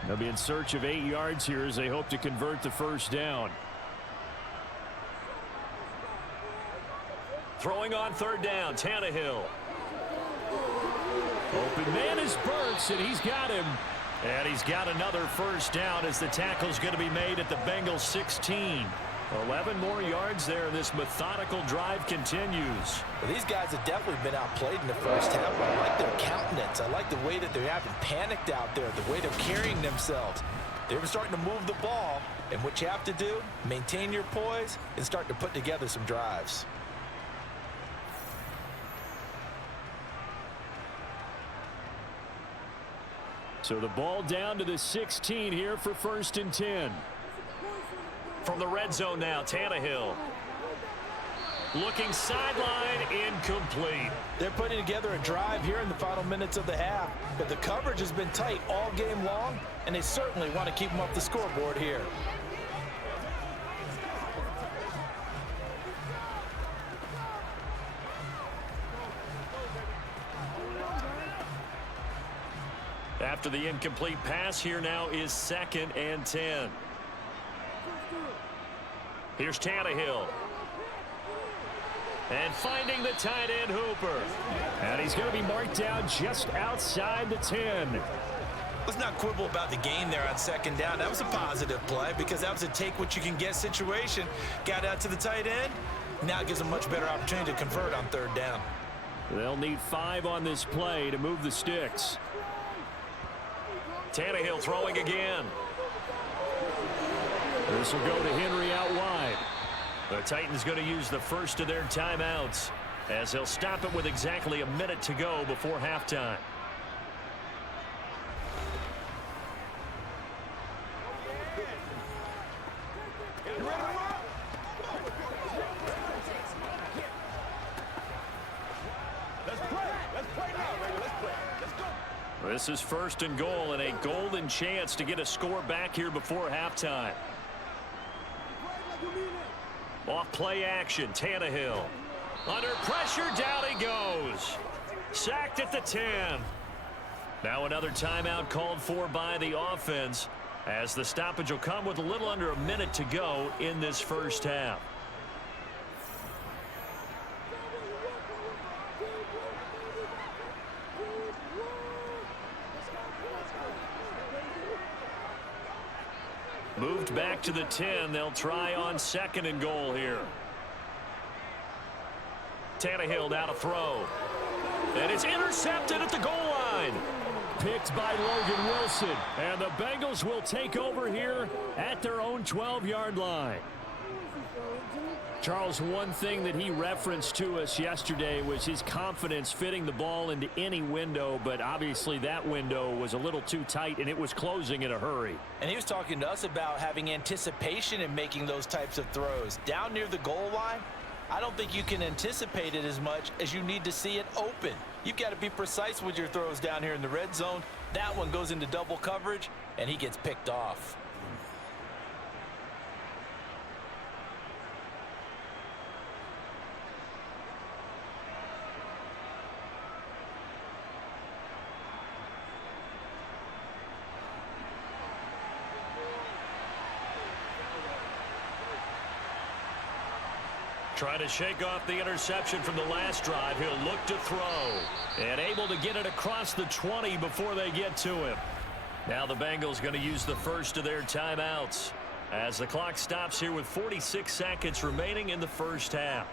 They'll be in search of 8 yards here as they hope to convert the first down. Throwing on 3rd down, Tannehill. Open man is Burks, and he's got him. And he's got another first down as the tackle's going to be made at the Bengals 16. 11 more yards there, and this methodical drive continues. Well, these guys have definitely been outplayed in the first half. I like their countenance. I like the way that they haven't panicked out there, the way they're carrying themselves. They're starting to move the ball, and what you have to do, maintain your poise and start to put together some drives. So the ball down to the 16 here for 1st and 10. From the red zone now, Tannehill. Looking sideline, incomplete. They're putting together a drive here in the final minutes of the half, but the coverage has been tight all game long, and they certainly want to keep them off the scoreboard here. After the incomplete pass, here now is 2nd and 10. Here's Tannehill. And finding the tight end Hooper. And he's going to be marked down just outside the 10. Let's not quibble about the gain there on 2nd down. That was a positive play because that was a take-what-you-can-get situation. Got out to the tight end. Now it gives them a much better opportunity to convert on 3rd down. They'll need 5 on this play to move the sticks. Tannehill throwing again. This will go to Henry out wide. The Titans going to use the first of their timeouts as they'll stop it with exactly a minute to go before halftime. This is 1st and goal and a golden chance to get a score back here before halftime. Off play action, Tannehill. Under pressure, down he goes. Sacked at the 10. Now another timeout called for by the offense as the stoppage will come with a little under a minute to go in this first half. Moved first, back to the 10. They'll try on 2nd and goal here. Tannehill now to throw. And it's intercepted at the goal line. Picked by Logan Wilson. And the Bengals will take over here at their own 12-yard line. Charles, one thing that he referenced to us yesterday was his confidence fitting the ball into any window, but obviously that window was a little too tight and it was closing in a hurry. And he was talking to us about having anticipation in making those types of throws. Down near the goal line, I don't think you can anticipate it as much as you need to see it open. You've got to be precise with your throws down here in the red zone. That one goes into double coverage, and he gets picked off. Trying to shake off the interception from the last drive. He'll look to throw. And able to get it across the 20 before they get to him. Now the Bengals going to use the first of their timeouts as the clock stops here with 46 seconds remaining in the first half.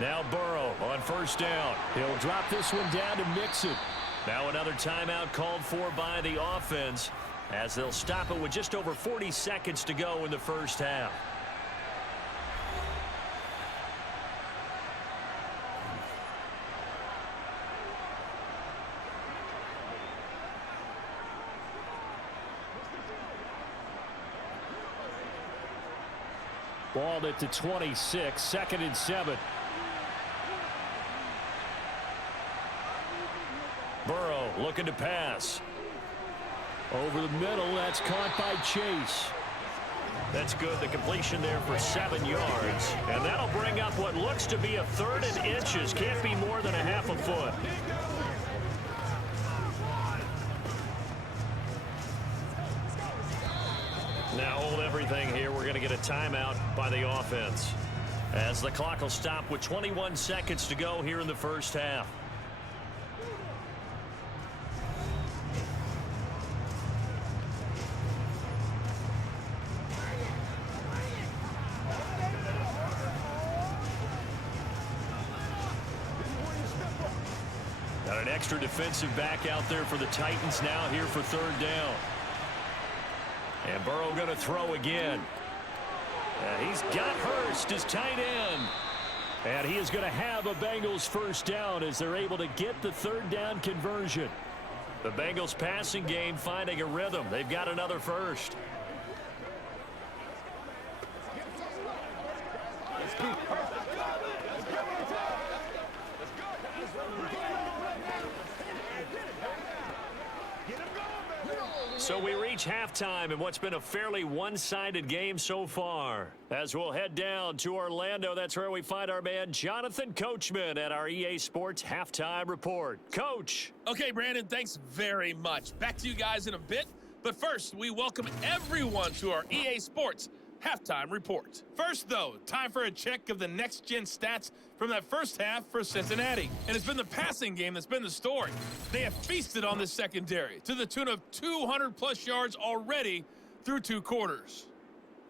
Now Burrow on first down. He'll drop this one down to Mixon. Now another timeout called for by the offense as they'll stop it with just over 40 seconds to go in the first half. Balled at the 26, 2nd and 7. Burrow looking to pass. Over the middle, that's caught by Chase. That's good. The completion there for 7 yards. And that'll bring up what looks to be a 3rd and inches. Can't be more than a half a foot. Now hold everything here. We're going to get a timeout by the offense as the clock will stop with 21 seconds to go here in the first half. Got an extra defensive back out there for the Titans now here for 3rd down. And Burrow going to throw again. He's got Hurst, his tight end. And he is going to have a Bengals first down as they're able to get the 3rd down conversion. The Bengals passing game finding a rhythm. They've got another first. So we reach halftime in what's been a fairly one-sided game so far. As we'll head down to Orlando, that's where we find our man Jonathan Coachman at our EA Sports Halftime Report. Coach. Okay, Brandon, thanks very much. Back to you guys in a bit. But first, we welcome everyone to our EA Sports Halftime Report. First, though, time for a check of the next-gen stats from that first half for Cincinnati. And it's been the passing game that's been the story. They have feasted on this secondary to the tune of 200-plus yards already through 2 quarters.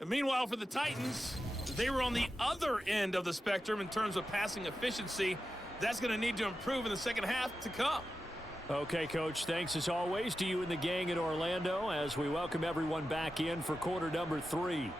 And meanwhile, for the Titans, they were on the other end of the spectrum in terms of passing efficiency. That's going to need to improve in the second half to come. Okay, Coach, thanks as always to you and the gang in Orlando as we welcome everyone back in for quarter number 3.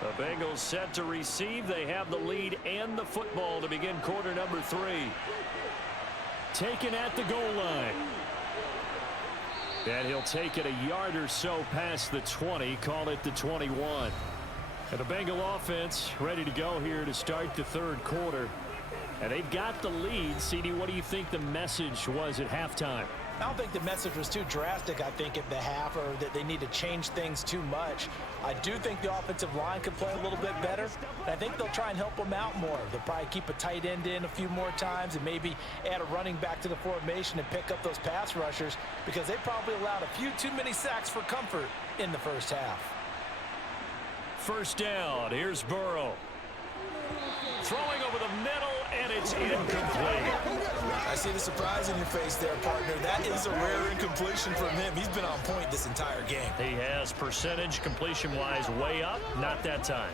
The Bengals set to receive. They have the lead and the football to begin quarter number 3. Taken at the goal line. And he'll take it a yard or so past the 20, call it the 21. And the Bengal offense ready to go here to start the third quarter. And they've got the lead. CD, what do you think the message was at halftime? I don't think the message was too drastic, I think, at the half, or that they need to change things too much. I do think the offensive line could play a little bit better. And I think they'll try and help them out more. They'll probably keep a tight end in a few more times and maybe add a running back to the formation and pick up those pass rushers, because they probably allowed a few too many sacks for comfort in the first half. First down, here's Burrow. Throwing over the middle, and it's incomplete. I see the surprise in your face there, partner. That is a rare incompletion from him. He's been on point this entire game. He has percentage completion-wise way up, not that time.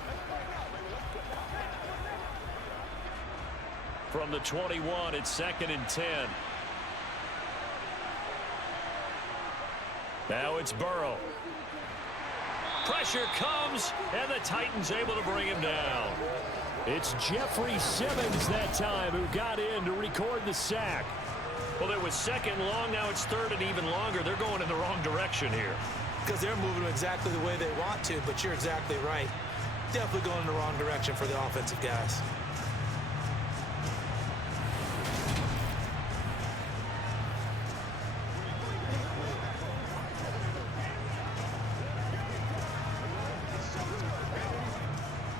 From the 21, it's 2nd and 10. Now it's Burrow. Pressure comes, and the Titans able to bring him down. It's Jeffrey Simmons that time who got in to record the sack. Well, it was 2nd long. Now it's 3rd and even longer. They're going in the wrong direction here. Because they're moving exactly the way they want to, but you're exactly right. Definitely going in the wrong direction for the offensive guys.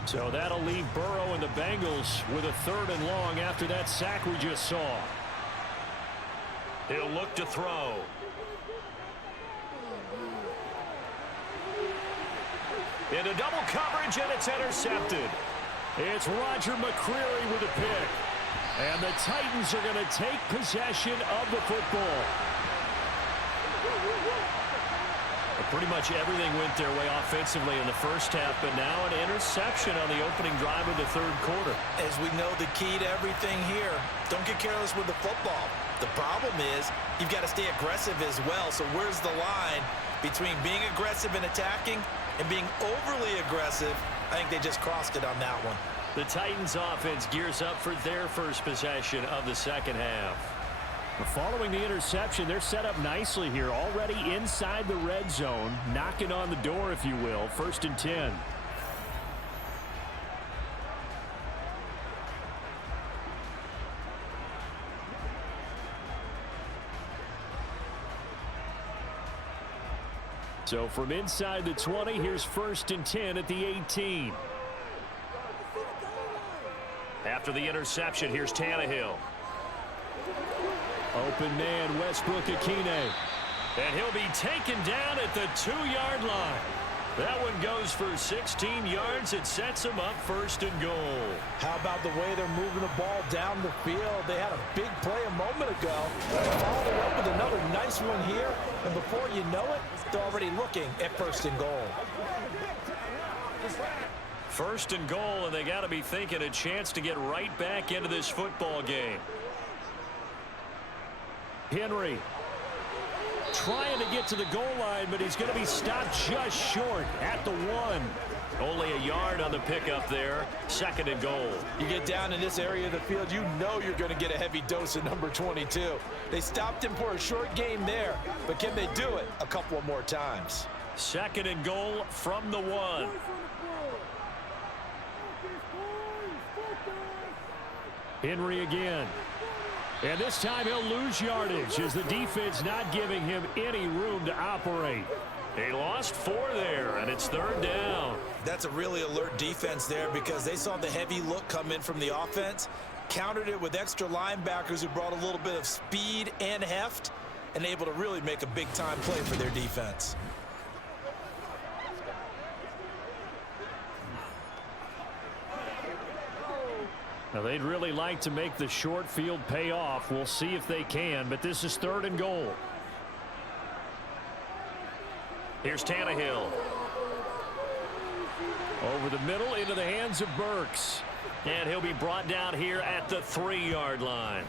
So that'll leave Burrow and the Bengals with a 3rd and long after that sack we just saw. He'll look to throw. Into double coverage, and it's intercepted. It's Roger McCreary with a pick. And the Titans are going to take possession of the football. Pretty much everything went their way offensively in the first half, but now an interception on the opening drive of the third quarter. As we know, the key to everything here, don't get careless with the football. The problem is you've got to stay aggressive as well. So where's the line between being aggressive and attacking and being overly aggressive? I think they just crossed it on that one. The Titans offense gears up for their first possession of the second half. Following the interception, they're set up nicely here, already inside the red zone, knocking on the door, if you will. 1st and 10. So from inside the 20, here's 1st and 10 at the 18. After the interception, here's Tannehill. Open man, Westbrook-Akine. And he'll be taken down at the 2-yard line. That one goes for 16 yards. It sets him up 1st and goal. How about the way they're moving the ball down the field? They had a big play a moment ago. Followed it up with another nice one here. And before you know it, they're already looking at 1st and goal. 1st and goal, and they got to be thinking a chance to get right back into this football game. Henry trying to get to the goal line, but he's going to be stopped just short at the 1. Only a yard on the pickup there. 2nd and goal. You get down in this area of the field, you know you're going to get a heavy dose of number 22. They stopped him for a short game there, but can they do it a couple of more times? 2nd and goal from the 1. Henry again. And this time he'll lose yardage as the defense not giving him any room to operate. He lost 4 there, and it's 3rd down. That's a really alert defense there because they saw the heavy look come in from the offense, countered it with extra linebackers who brought a little bit of speed and heft, and able to really make a big-time play for their defense. Now, they'd really like to make the short field pay off. We'll see if they can, but this is 3rd and goal. Here's Tannehill. Over the middle into the hands of Burks. And he'll be brought down here at the 3-yard line.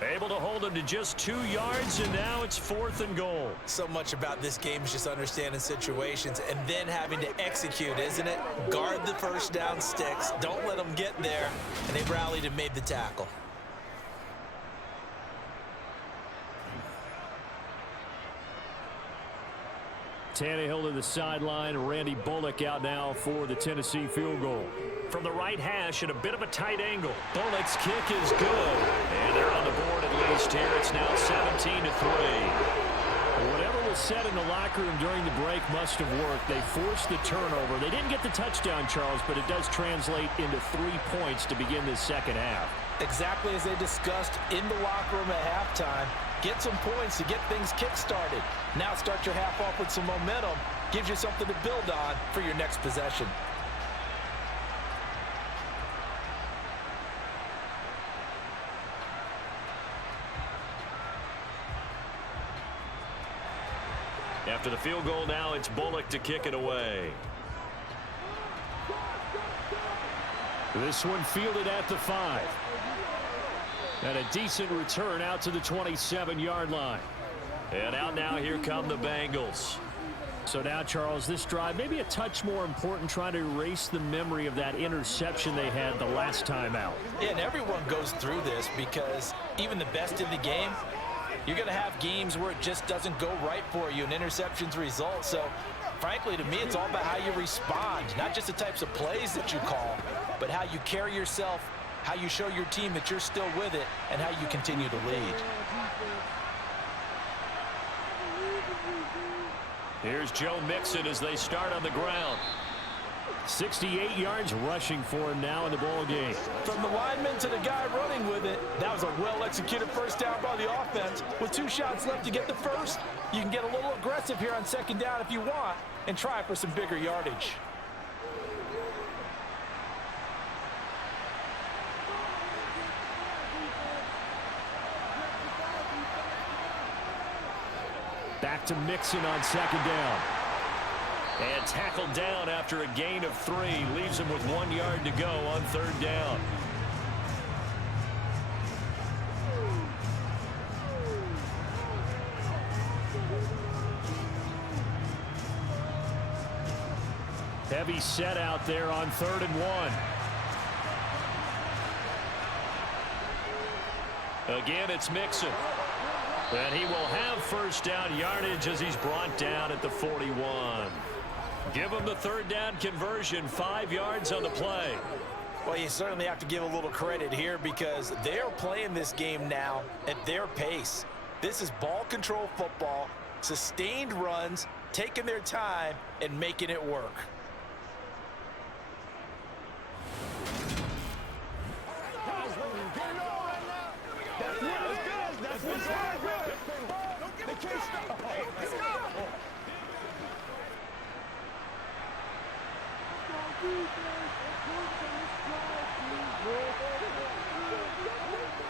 Able to hold him to just 2 yards, and now it's 4th and goal. So much about this game is just understanding situations and then having to execute, isn't it? Guard the first down sticks. Don't let them get there. And they rallied and made the tackle. Tannehill to the sideline. Randy Bullock out now for the Tennessee field goal. From the right hash at a bit of a tight angle. Bullock's kick is good. And they're on the board at least here. It's now 17-3. Whatever was said in the locker room during the break must have worked. They forced the turnover. They didn't get the touchdown, Charles, but it does translate into 3 points to begin this second half. Exactly as they discussed in the locker room at halftime. Get some points to get things kick-started. Now start your half off with some momentum. Gives you something to build on for your next possession. After the field goal now, it's Bullock to kick it away. This one fielded at the 5. And a decent return out to the 27-yard line. And out now, here come the Bengals. So now, Charles, this drive maybe a touch more important, trying to erase the memory of that interception they had the last time out. Yeah, and everyone goes through this because even the best in the game, you're going to have games where it just doesn't go right for you and interceptions result. So, frankly, to me, it's all about how you respond, not just the types of plays that you call, but how you carry yourself, how you show your team that you're still with it, and how you continue to lead. Here's Joe Mixon as they start on the ground. 68 yards rushing for him now in the ball game. From the lineman to the guy running with it, that was a well-executed first down by the offense. With 2 shots left to get the first, you can get a little aggressive here on second down if you want and try for some bigger yardage. Back to Mixon on second down. And tackled down after a gain of 3. Leaves him with 1 yard to go on third down. Heavy set out there on 3rd and 1. Again, it's Mixon. And he will have first down yardage as he's brought down at the 41. Give him the third down conversion, 5 yards on the play. Well, you certainly have to give a little credit here because they're playing this game now at their pace. This is ball control football, sustained runs, taking their time and making it work.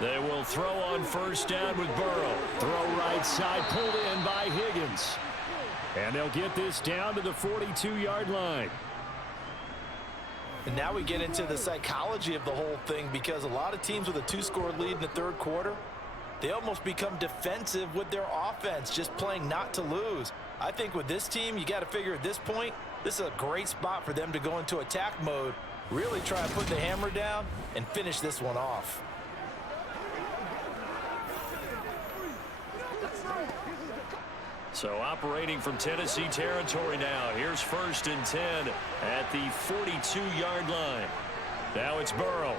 They will throw on first down with Burrow. Throw right side, pulled in by Higgins. And they'll get this down to the 42-yard line. And now we get into the psychology of the whole thing because a lot of teams with a 2-score lead in the third quarter, they almost become defensive with their offense, just playing not to lose. I think with this team, you got to figure at this point, this is a great spot for them to go into attack mode, really try to put the hammer down and finish this one off. So operating from Tennessee territory now. Here's 1st and 10 at the 42-yard line. Now it's Burrow.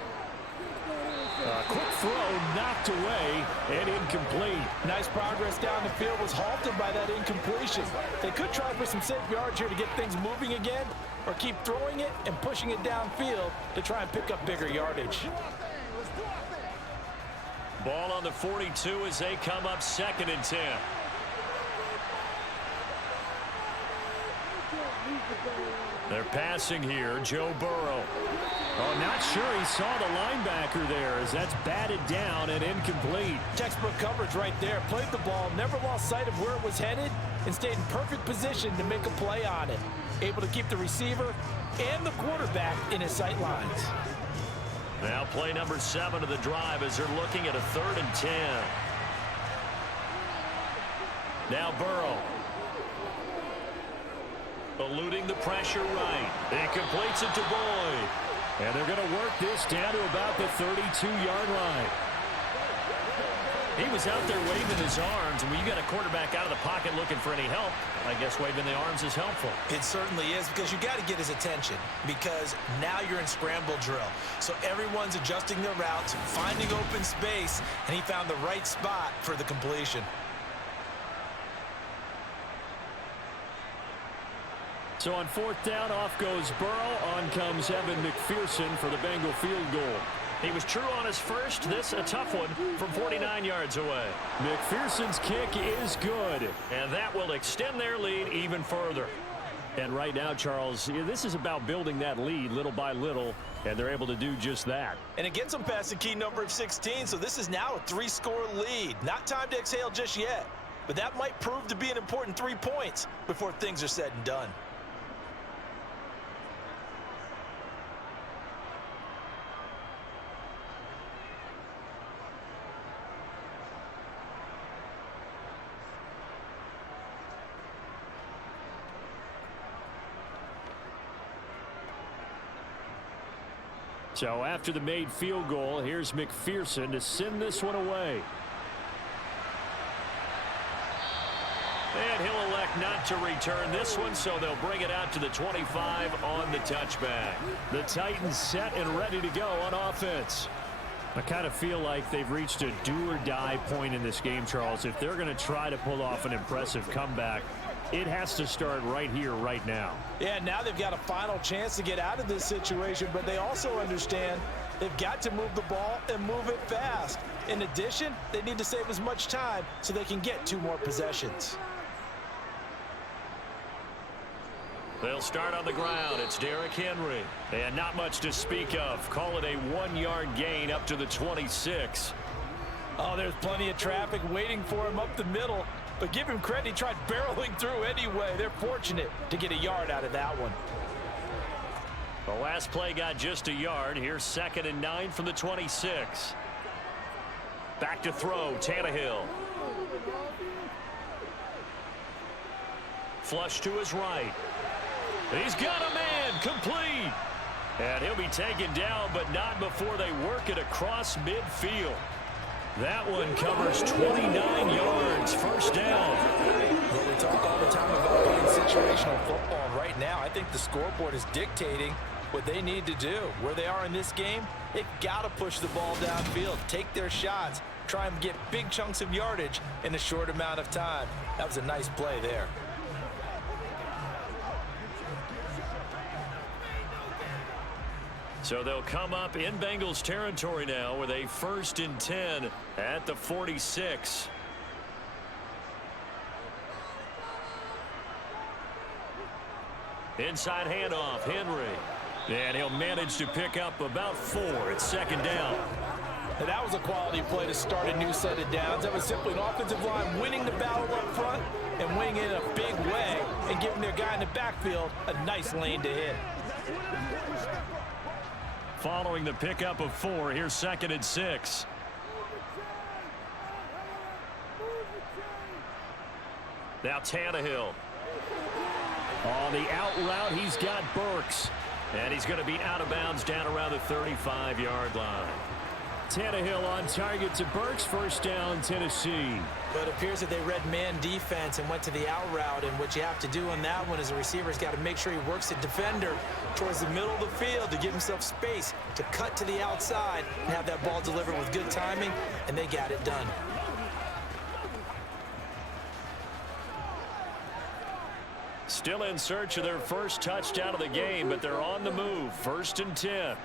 A quick throw knocked away and incomplete. Nice progress down the field was halted by that incompletion. They could try for some safe yards here to get things moving again or keep throwing it and pushing it downfield to try and pick up bigger yardage. Ball on the 42 as they come up 2nd and 10. They're passing here, Joe Burrow. Oh, not sure he saw the linebacker there as that's batted down and incomplete. Textbook coverage right there. Played the ball, never lost sight of where it was headed, and stayed in perfect position to make a play on it. Able to keep the receiver and the quarterback in his sight lines. Now play number 7 of the drive as they're looking at a 3rd and 10. Now Burrow. Eluding the pressure right. He completes it to Boyd. And they're going to work this down to about the 32-yard line. He was out there waving his arms, and when you got a quarterback out of the pocket looking for any help, I guess waving the arms is helpful. It certainly is, because you got to get his attention, because now you're in scramble drill. So everyone's adjusting their routes, finding open space, and he found the right spot for the completion. So on 4th down, off goes Burrow. On comes Evan McPherson for the Bengal field goal. He was true on his first. This a tough one from 49 yards away. McPherson's kick is good, and that will extend their lead even further. And right now, Charles, this is about building that lead little by little, and they're able to do just that. And it gets them past the key number of 16, so this is now a 3-score lead. Not time to exhale just yet, but that might prove to be an important 3 points before things are said and done. So after the made field goal, here's McPherson to send this one away. And he'll elect not to return this one, so they'll bring it out to the 25 on the touchback. The Titans set and ready to go on offense. I kind of feel like they've reached a do-or-die point in this game, Charles. If they're going to try to pull off an impressive comeback, it has to start right here, right now. Yeah, now they've got a final chance to get out of this situation, but they also understand they've got to move the ball and move it fast. In addition, they need to save as much time so they can get 2 more possessions. They'll start on the ground. It's Derrick Henry. And not much to speak of. Call it a 1-yard gain up to the 26. Oh, there's plenty of traffic waiting for him up the middle. But give him credit, he tried barreling through anyway. They're fortunate to get a yard out of that one. The last play got just a yard. Here's 2nd and 9 from the 26. Back to throw, Tannehill. Flush to his right. He's got a man, complete. And he'll be taken down, but not before they work it across midfield. That one covers 29 yards, 1st down. Well, we talk all the time about playing situational football. Right now, I think the scoreboard is dictating what they need to do. Where they are in this game, they've got to push the ball downfield, take their shots, try and get big chunks of yardage in a short amount of time. That was a nice play there. So they'll come up in Bengals territory now with a 1st and 10 at the 46. Inside handoff, Henry. And he'll manage to pick up about 4. It's 2nd down. And that was a quality play to start a new set of downs. That was simply an offensive line winning the battle up front and winning it in a big way and giving their guy in the backfield a nice lane to hit. Following the pickup of 4, here's 2nd and 6. Now Tannehill. On the out route, he's got Burks. And he's going to be out of bounds down around the 35-yard line. Tannehill on target to Burks, 1st down, Tennessee. But it appears that they read man defense and went to the out route, and what you have to do on that one is the receiver's got to make sure he works the defender towards the middle of the field to give himself space to cut to the outside and have that ball delivered with good timing, and they got it done. Still in search of their first touchdown of the game, but they're on the move. 1st and 10.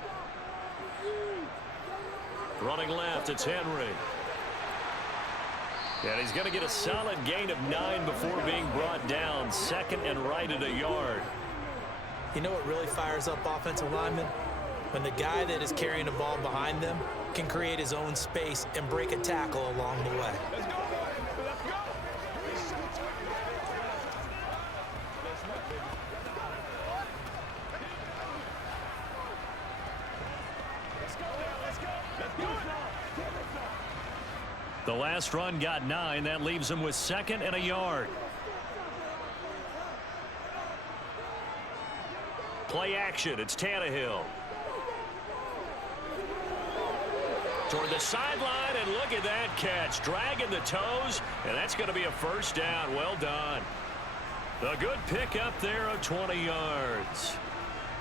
Running left, it's Henry. And he's going to get a solid gain of 9 before being brought down. 2nd and right at a yard. You know what really fires up offensive linemen? When the guy that is carrying the ball behind them can create his own space and break a tackle along the way. Let's go, baby. Let's go. The last run got 9. That leaves him with 2nd and a yard. Play action. It's Tannehill. toward the sideline, and look at that catch. Dragging the toes, and that's going to be a first down. Well done. A good pick up there of 20 yards.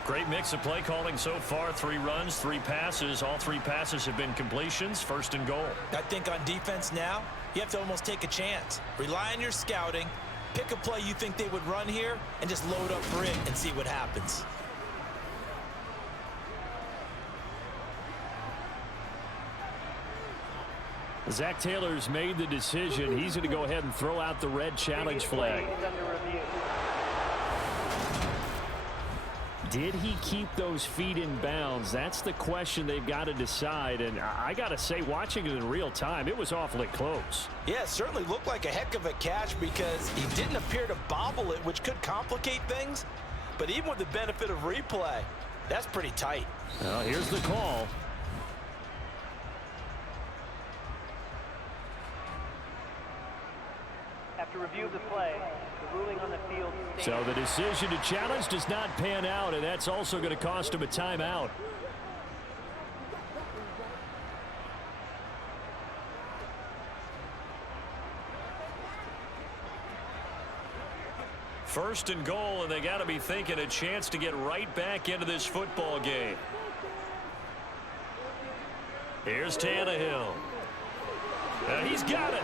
Great mix of play calling so far. 3 runs, 3 passes. All 3 passes have been completions. First and goal. I think on defense now, you have to almost take a chance. Rely on your scouting. Pick a play you think they would run here and just load up for it and see what happens. Zach Taylor's made the decision. He's going to go ahead and throw out the red challenge flag. Did he keep those feet in bounds? That's the question they've got to decide. And I got to say, watching it in real time, it was awfully close. Yeah, it certainly looked like a heck of a catch because he didn't appear to bobble it, which could complicate things. But even with the benefit of replay, that's pretty tight. Well, here's the call. After review of the play, the ruling on the field stands. So the decision to challenge does not pan out, and that's also going to cost him a timeout. First and goal, and they got to be thinking a chance to get right back into this football game. Here's Tannehill. He's got it.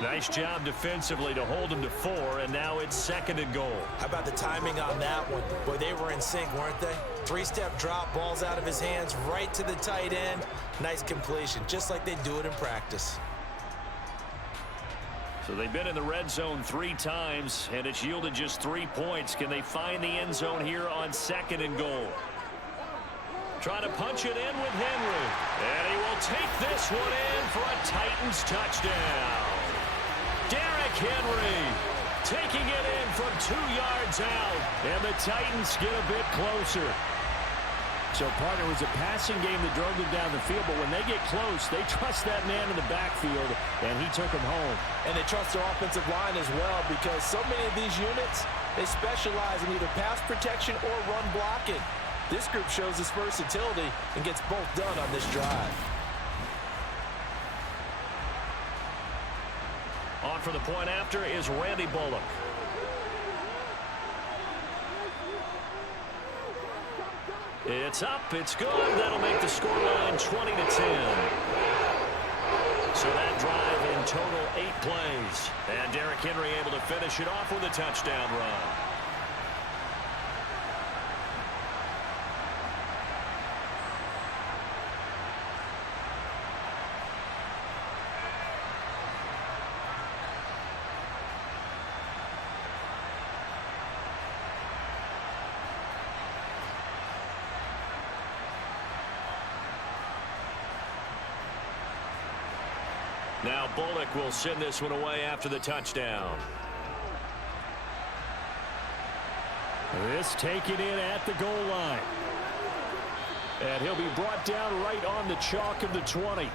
Nice job defensively to hold him to 4, and now it's second and goal. How about the timing on that one? Boy, they were in sync, weren't they? 3-step drop, balls out of his hands, right to the tight end. Nice completion, just like they do it in practice. So they've been in the red zone 3 times, and it's yielded just 3 points. Can they find the end zone here on second and goal? Trying to punch it in with Henry. And he will take this one in for a Titans touchdown. Derrick Henry taking it in from 2 yards out. And the Titans get a bit closer. So, partner, it was a passing game that drove them down the field, but when they get close, they trust that man in the backfield, and he took them home. And they trust their offensive line as well because so many of these units, they specialize in either pass protection or run blocking. This group shows its versatility and gets both done on this drive. On for the point after is Randy Bullock. It's up, it's good. That'll make the scoreline 20-10. So that drive in total 8 plays. And Derrick Henry able to finish it off with a touchdown run. Now Bullock will send this one away after the touchdown. This taken in at the goal line. And he'll be brought down right on the chalk of the 20.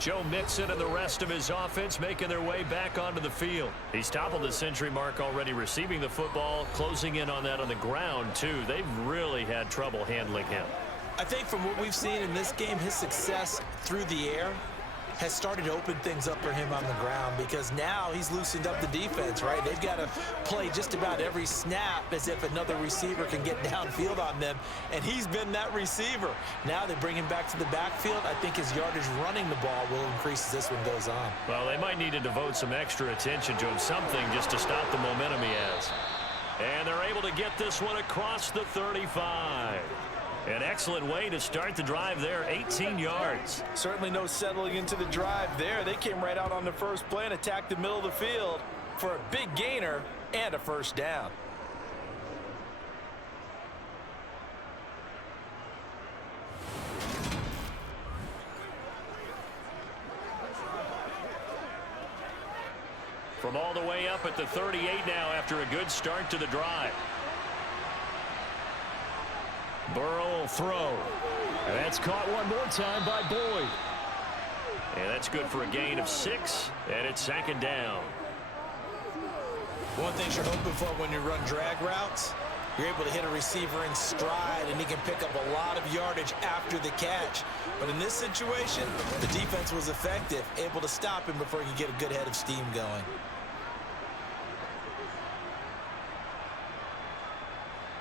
Joe Mixon and the rest of his offense making their way back onto the field. He's toppled the century mark already receiving the football, closing in on that on the ground, too. They've really had trouble handling him. I think from what we've seen in this game, his success through the air has started to open things up for him on the ground because now he's loosened up the defense, right? They've got to play just about every snap as if another receiver can get downfield on them, and he's been that receiver. Now they bring him back to the backfield. I think his yardage running the ball will increase as this one goes on. Well, they might need to devote some extra attention to him, something just to stop the momentum he has. And they're able to get this one across the 35. An excellent way to start the drive there, 18 yards. Certainly no settling into the drive there. They came right out on the first play and attacked the middle of the field for a big gainer and a first down. From all the way up at the 38 now after a good start to the drive. Burrow will throw. And that's caught one more time by Boyd. And that's good for a gain of 6, and it's second down. One thing you're hoping for when you run drag routes You're able to hit a receiver in stride, and he can pick up a lot of yardage after the catch. But in this situation, the defense was effective, able to stop him before he could get a good head of steam going.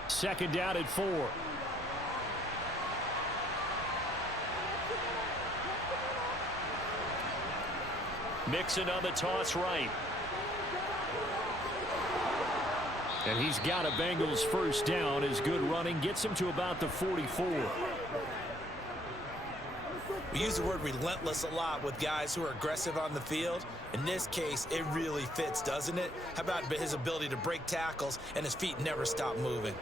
Second down at 4. Mixon on the toss right. And he's got a Bengals first down. His good running gets him to about the 44. We use the word relentless a lot with guys who are aggressive on the field. In this case, it really fits, doesn't it? How about his ability to break tackles and his feet never stop moving?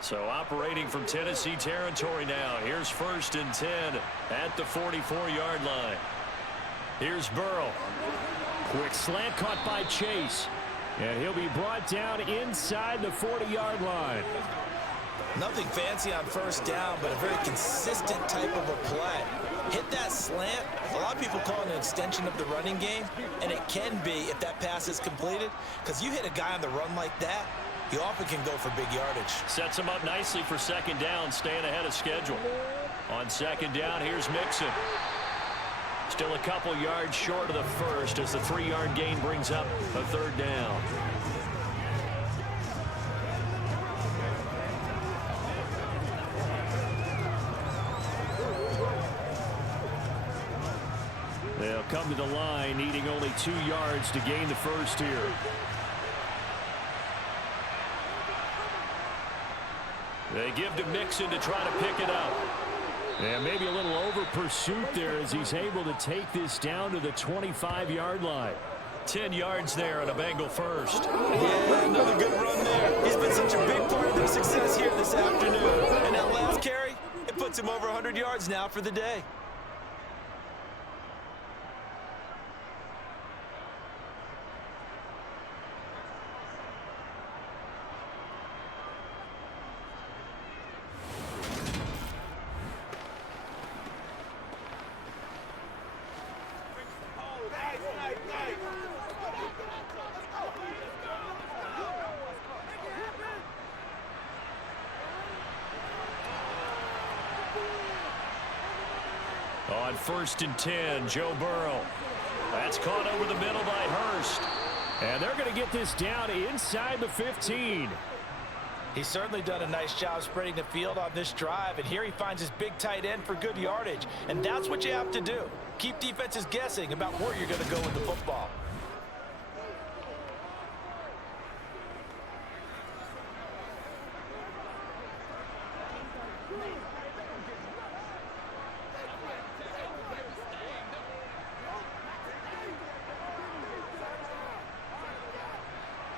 So operating from Tennessee territory now. Here's 1st and 10 at the 44-yard line. Here's Burrow. Quick slant caught by Chase. And he'll be brought down inside the 40-yard line. Nothing fancy on first down, but a very consistent type of a play. Hit that slant. A lot of people call it an extension of the running game, and it can be if that pass is completed, because you hit a guy on the run like that, you often can go for big yardage. Sets him up nicely for second down, staying ahead of schedule. On second down, here's Mixon. Still a couple yards short of the first as the 3-yard gain brings up a third down. They'll come to the line, needing only 2 yards to gain the first here. They give to Mixon to try to pick it up. And maybe a little over pursuit there as he's able to take this down to the 25-yard line. 10 yards there on a Bengal first. Yeah, another good run there. He's been such a big part of their success here this afternoon. And that last carry, it puts him over 100 yards now for the day. On 1st and 10, Joe Burrow. That's caught over the middle by Hurst. And they're going to get this down inside the 15. He's certainly done a nice job spreading the field on this drive, and here he finds his big tight end for good yardage. And that's what you have to do. Keep defenses guessing about where you're going to go with the football.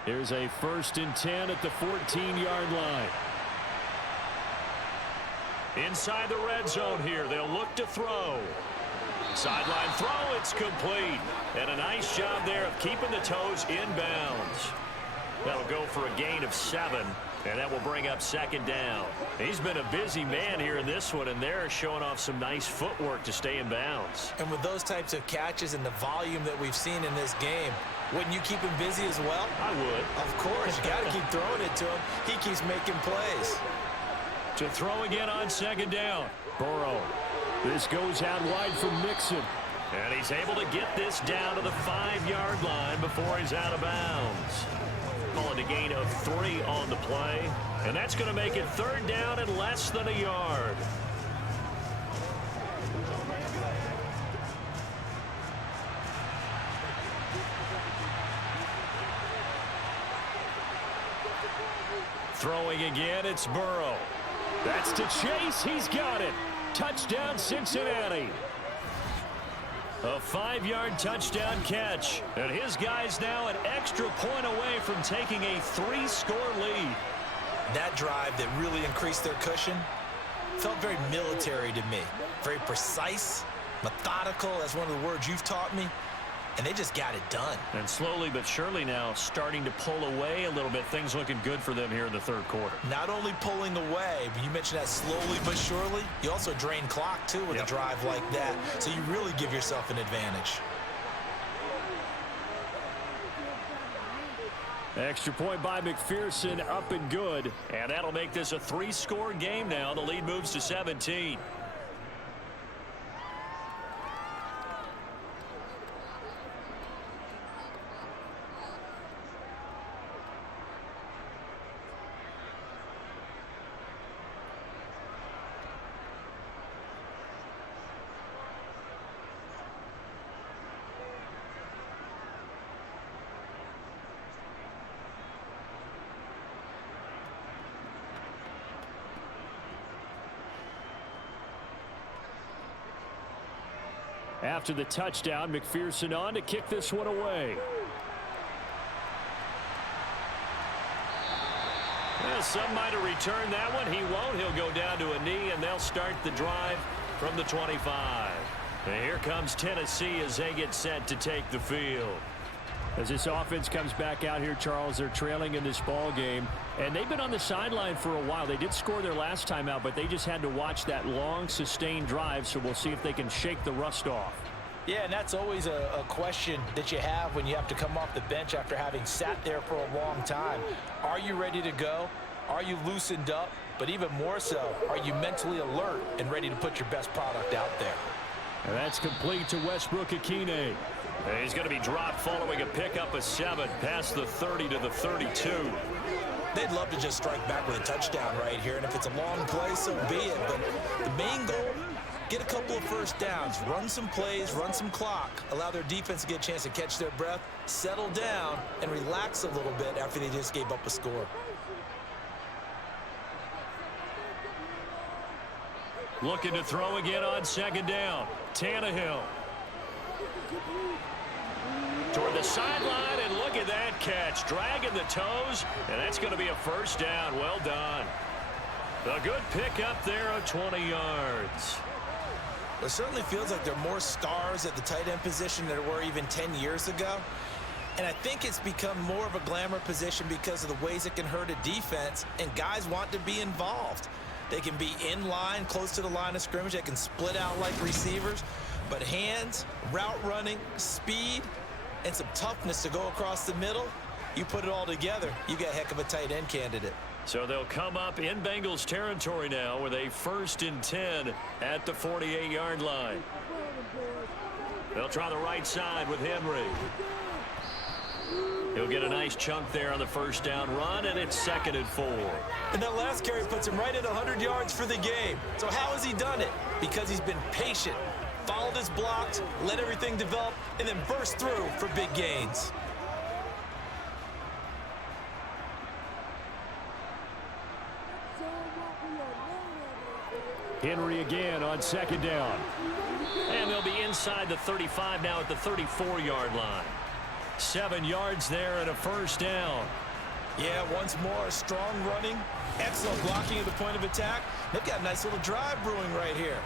Here's a 1st and 10 at the 14-yard line. Inside the red zone here. They'll look to throw. Sideline throw. It's complete. And a nice job there of keeping the toes in bounds. That'll go for a gain of 7. And that will bring up second down. He's been a busy man here in this one, and they're showing off some nice footwork to stay in bounds. And with those types of catches and the volume that we've seen in this game, wouldn't you keep him busy as well? I would. Of course. You got to keep throwing it to him. He keeps making plays. To throw again on second down. Burrow. This goes out wide for Mixon. And he's able to get this down to the 5-yard line before he's out of bounds. Calling a gain of 3 on the play. And that's going to make it third down and less than a yard. Throwing again, it's Burrow. That's to Chase. He's got it. Touchdown, Cincinnati. A 5-yard touchdown catch. And his guys now an extra point away from taking a 3-score lead. That drive that really increased their cushion felt very military to me. Very precise, methodical, that's one of the words you've taught me. and they just got it done. And slowly but surely now starting to pull away a little bit. Things looking good for them here in the third quarter. Not only pulling away, but you mentioned that slowly but surely. You also drain clock, too, with a drive like that. So you really give yourself an advantage. Extra point by McPherson, up and good. And that'll make this a 3-score game now. The lead moves to 17. After the touchdown, McPherson on to kick this one away. Well, some might have returned that one. He won't. He'll go down to a knee, and they'll start the drive from the 25. And here comes Tennessee as they get set to take the field. As this offense comes back out here, Charles, they're trailing in this ball game, and they've been on the sideline for a while. They did score their last time out, but they just had to watch that long, sustained drive, so we'll see if they can shake the rust off. Yeah, and that's always a question that you have when you have to come off the bench after having sat there for a long time. Are you ready to go? Are you loosened up? But even more so, are you mentally alert and ready to put your best product out there? And that's complete to Westbrook-Ikhine. He's going to be dropped following a pickup of 7 past the 30 to the 32. They'd love to just strike back with a touchdown right here, and if it's a long play, so be it. But the main goal, get a couple of first downs, run some plays, run some clock, allow their defense to get a chance to catch their breath, settle down, and relax a little bit after they just gave up a score. Looking to throw again on second down. Tannehill. Toward the sideline, and look at that catch. Dragging the toes, and that's going to be a first down. Well done. A good pickup there of 20 yards. It certainly feels like there are more stars at the tight end position than there were even 10 years ago. And I think it's become more of a glamour position because of the ways it can hurt a defense, and guys want to be involved. They can be in line, close to the line of scrimmage. They can split out like receivers. But hands, route running, speed, and some toughness to go across the middle, you put it all together, you got a heck of a tight end candidate. So they'll come up in Bengals territory now with a 1st and 10 at the 48-yard line. They'll try the right side with Henry. He'll get a nice chunk there on the first down run, and it's 2nd and 4. And that last carry puts him right at 100 yards for the game. So how has he done it? Because he's been patient, followed his blocks, let everything develop, and then burst through for big gains. Henry again on 2nd down. And they'll be inside the 35 now at the 34-yard line. 7 yards there and a first down. Yeah, once more, strong running, excellent blocking at the point of attack. They've got a nice little drive brewing right here.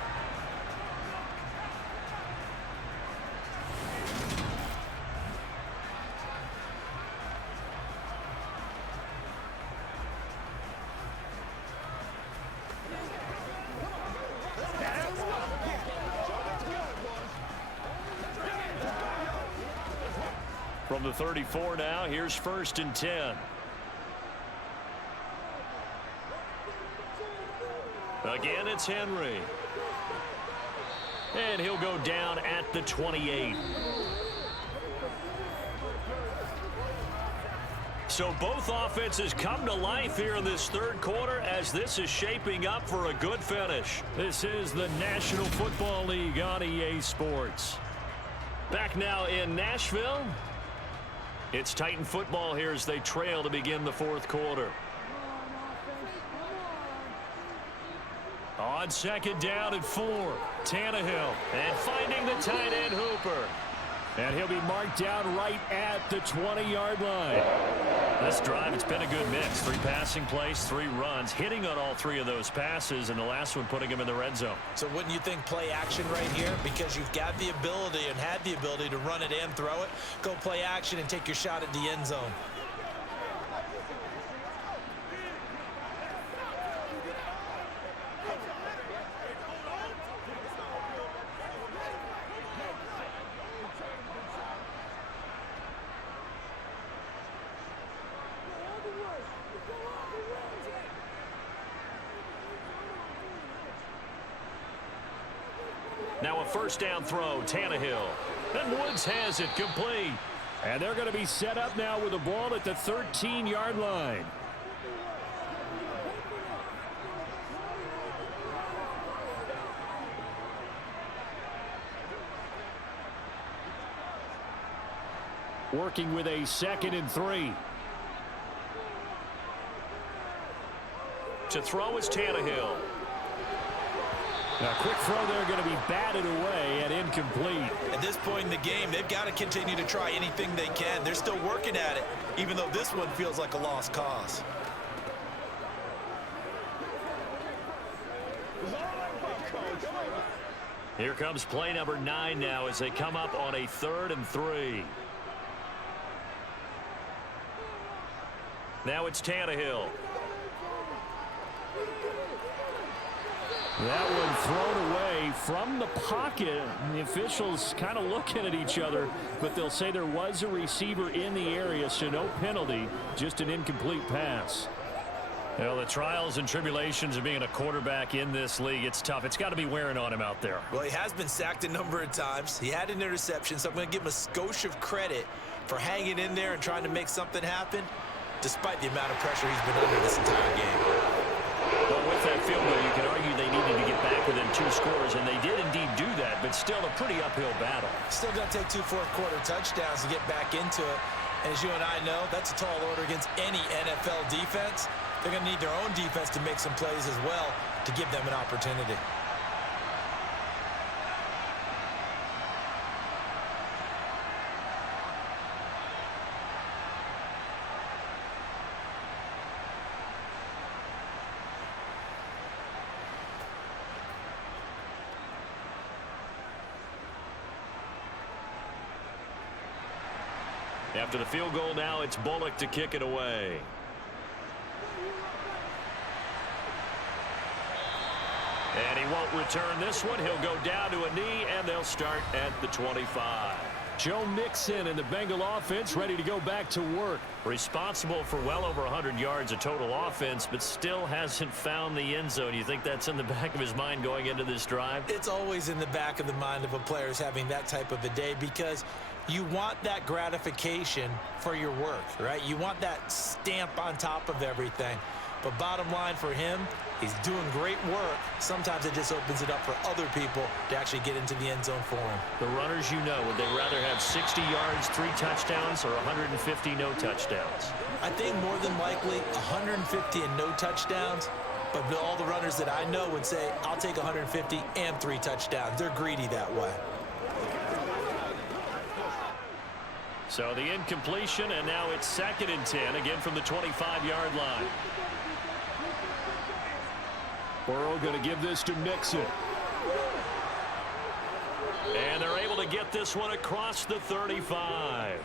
From the 34 now, here's 1st and 10. Again, it's Henry. And he'll go down at the 28. So both offenses come to life here in this third quarter as this is shaping up for a good finish. This is the National Football League on EA Sports. Back now in Nashville. It's Titan football here as they trail to begin the fourth quarter. On 2nd down and 4, Tannehill, and finding the tight end Hooper. And he'll be marked down right at the 20-yard line. This drive, it's been a good mix. 3 passing plays, 3 runs, hitting on all 3 of those passes, and the last one putting him in the red zone. So wouldn't you think play action right here? Because you've got the ability and had the ability to run it and throw it. Go play action and take your shot at the end zone. Now a first down throw, Tannehill. And Woods has it complete. And they're going to be set up now with the ball at the 13-yard line. Working with a 2nd and 3. To throw is Tannehill. A quick throw there going to be batted away and incomplete. At this point in the game, they've got to continue to try anything they can. They're still working at it, even though this one feels like a lost cause. Here comes play number 9 now as they come up on a 3rd and 3. Now it's Tannehill. That one thrown away from the pocket. The officials kind of looking at each other, but they'll say there was a receiver in the area, so no penalty, just an incomplete pass. Well, the trials and tribulations of being a quarterback in this league, it's tough. It's got to be wearing on him out there. Well, he has been sacked a number of times. He had an interception, so I'm going to give him a skosh of credit for hanging in there and trying to make something happen, despite the amount of pressure he's been under this entire game. Well, with that field goal, you can argue they needed to get back within 2 scores, and they did indeed do that, but still a pretty uphill battle. Still going to take 2 fourth-quarter touchdowns to get back into it. And as you and I know, that's a tall order against any NFL defense. They're going to need their own defense to make some plays as well to give them an opportunity. After the field goal now, it's Bullock to kick it away. And he won't return this one. He'll go down to a knee, and they'll start at the 25. Joe Mixon and the Bengal offense ready to go back to work. Responsible for well over 100 yards of total offense, but still hasn't found the end zone. You think that's in the back of his mind going into this drive? It's always in the back of the mind of a player having that type of a day, because you want that gratification for your work, right? You want that stamp on top of everything. But bottom line for him, he's doing great work. Sometimes it just opens it up for other people to actually get into the end zone for him. The runners, you know, would they rather have 60 yards, 3 touchdowns, or 150 no touchdowns? I think more than likely 150 and no touchdowns. But all the runners that I know would say, I'll take 150 and 3 touchdowns. They're greedy that way. So the incompletion, and now it's 2nd and 10, again from the 25-yard line. Burrow going to give this to Mixon. And they're able to get this one across the 35.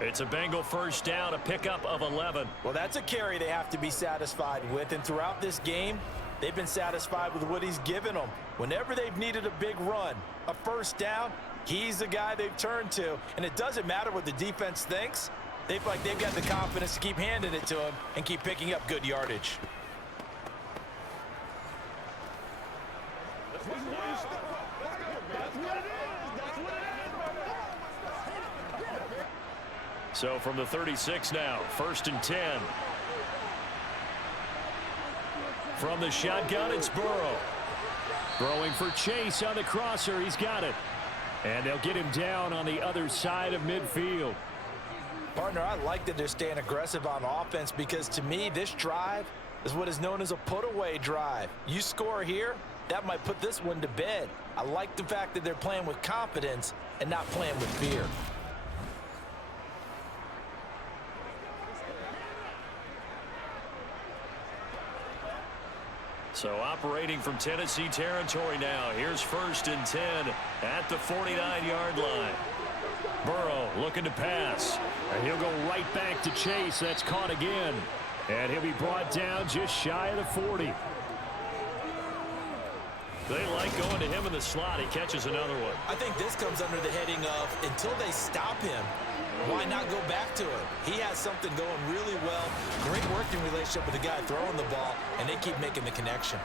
It's a Bengal first down, a pickup of 11. Well, that's a carry they have to be satisfied with. And throughout this game, they've been satisfied with what he's given them. Whenever they've needed a big run, a first down, he's the guy they've turned to. And it doesn't matter what the defense thinks. They feel like they've got the confidence to keep handing it to him and keep picking up good yardage. So from the 36 now, 1st and 10. From the shotgun, it's Burrow. Throwing for Chase on the crosser. He's got it. And they'll get him down on the other side of midfield. Partner, I like that they're staying aggressive on offense, because to me, this drive is what is known as a put-away drive. You score here, that might put this one to bed. I like the fact that they're playing with confidence and not playing with fear. So operating from Tennessee territory now. Here's 1st and 10 at the 49-yard line. Burrow looking to pass. And he'll go right back to Chase. That's caught again. And he'll be brought down just shy of the 40. They like going to him in the slot. He catches another one. I think this comes under the heading of until they stop him, why not go back to him? He has something going really well. Great working relationship with the guy throwing the ball, and they keep making the connection.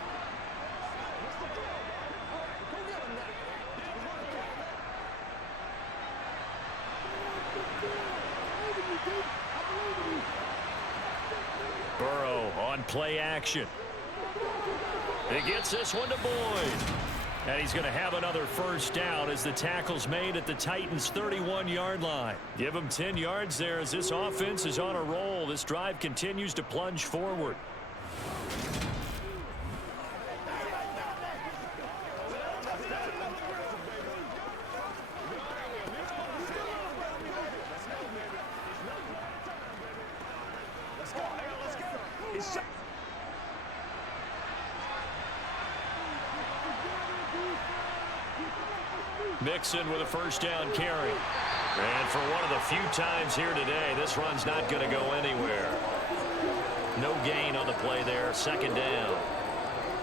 Burrow on play action. He gets this one to Boyd. And he's going to have another 1st down as the tackle's made at the Titans' 31-yard line. Give him 10 yards there as this offense is on a roll. This drive continues to plunge forward. Mixon with a 1st down carry. And for one of the few times here today, this run's not going to go anywhere. No gain on the play there. 2nd down.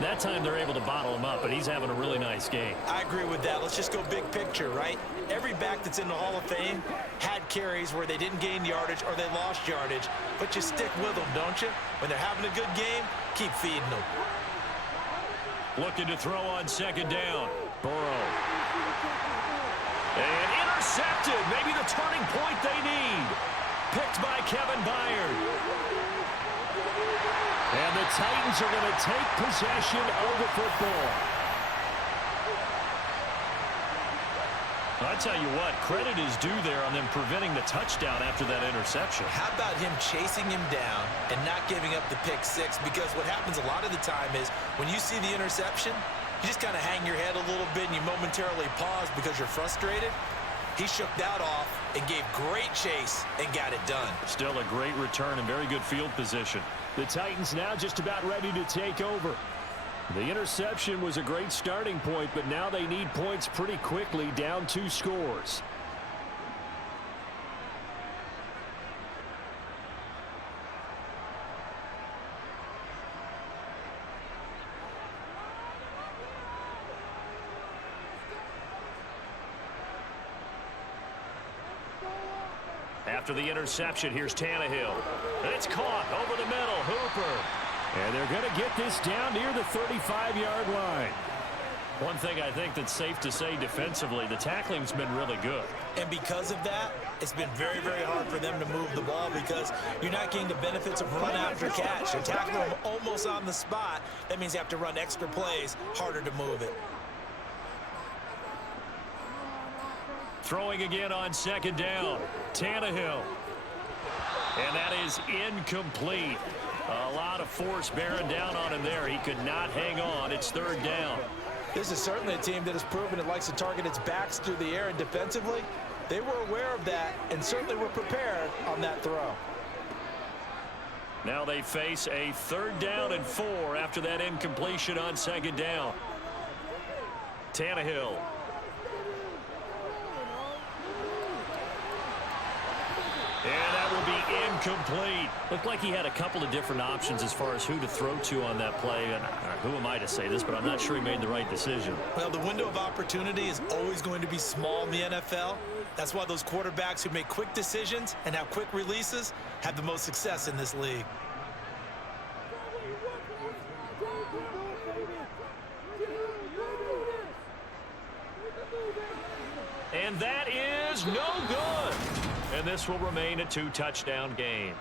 That time they're able to bottle him up, but he's having a really nice game. I agree with that. Let's just go big picture, right? Every back that's in the Hall of Fame had carries where they didn't gain yardage or they lost yardage, but you stick with them, don't you? When they're having a good game, keep feeding them. Looking to throw on 2nd down. Burrow. And intercepted. Maybe the turning point they need. Picked by Kevin Byard. And the Titans are going to take possession of the football. I tell you what, credit is due there on them preventing the touchdown after that interception. How about him chasing him down and not giving up the pick 6? Because what happens a lot of the time is when you see the interception, you just kind of hang your head a little bit and you momentarily pause because you're frustrated. He shook that off and gave great chase and got it done. Still a great return and very good field position. The Titans now just about ready to take over. The interception was a great starting point, but now they need points pretty quickly, down 2 scores. After the interception, here's Tannehill. It's caught over the middle. Hooper. And they're going to get this down near the 35-yard line. One thing I think that's safe to say defensively, the tackling's been really good. And because of that, it's been very, very hard for them to move the ball because you're not getting the benefits of run after catch. You're tackling them almost on the spot. That means you have to run extra plays, harder to move it. Throwing again on 2nd down. Tannehill. And that is incomplete. A lot of force bearing down on him there. He could not hang on. It's 3rd down. This is certainly a team that has proven it likes to target its backs through the air, and defensively, they were aware of that and certainly were prepared on that throw. Now they face a 3rd down and 4 after that incompletion on 2nd down. Tannehill. And that will be incomplete. Looked like he had a couple of different options as far as who to throw to on that play. And who am I to say this, but I'm not sure he made the right decision. Well, the window of opportunity is always going to be small in the NFL. That's why those quarterbacks who make quick decisions and have quick releases have the most success in this league. And that is no good. And this will remain a 2-touchdown game.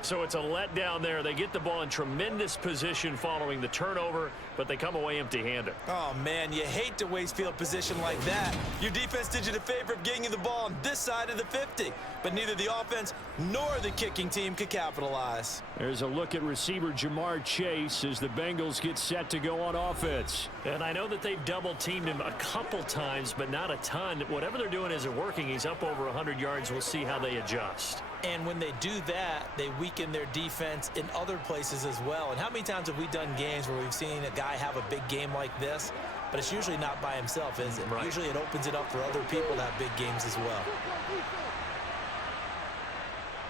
So it's a letdown there. They get the ball in tremendous position following the turnover, but they come away empty-handed. Oh, man, you hate to waste field position like that. Your defense did you the favor of getting you the ball on this side of the 50, but neither the offense nor the kicking team could capitalize. There's a look at receiver Jamar Chase as the Bengals get set to go on offense. And I know that they've double-teamed him a couple times, but not a ton. Whatever they're doing isn't working. He's up over 100 yards. We'll see how they adjust. And when they do that, they weaken their defense in other places as well. And how many times have we done games where we've seen a guy have a big game like this, but it's usually not by himself, is it? Right. Usually it opens it up for other people to have big games as well.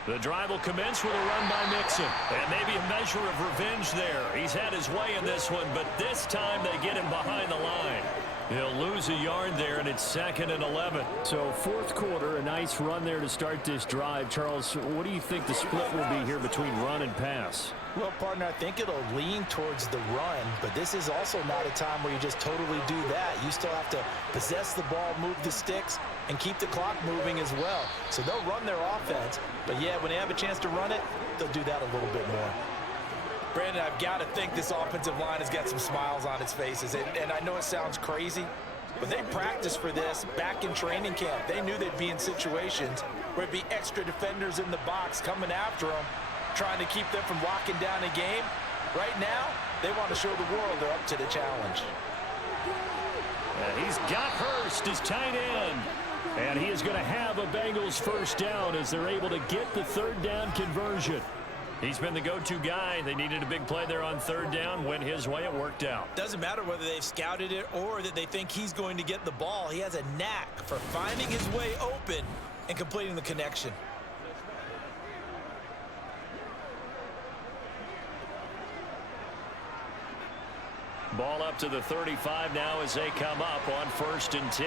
The drive will commence with a run by Mixon. And maybe a measure of revenge there. He's had his way in this one, but this time they get him behind the line. He'll lose a yard there, and it's 2nd and 11. So fourth quarter, a nice run there to start this drive. Charles, what do you think the split will be here between run and pass? Well, partner, I think it'll lean towards the run, but this is also not a time where you just totally do that. You still have to possess the ball, move the sticks, and keep the clock moving as well. So they'll run their offense, but yeah, when they have a chance to run it, they'll do that a little bit more. Brandon, I've got to think this offensive line has got some smiles on its faces, and I know it sounds crazy, but they practiced for this back in training camp. They knew they'd be in situations where it'd be extra defenders in the box coming after them, trying to keep them from locking down a game. Right now, they want to show the world they're up to the challenge. And he's got Hurst as tight end. And he is going to have a Bengals first down as they're able to get the third down conversion. He's been the go-to guy. They needed a big play there on third down. Went his way. It worked out. Doesn't matter whether they've scouted it or that they think he's going to get the ball. He has a knack for finding his way open and completing the connection. Ball up to the 35 now as they come up on 1st and 10.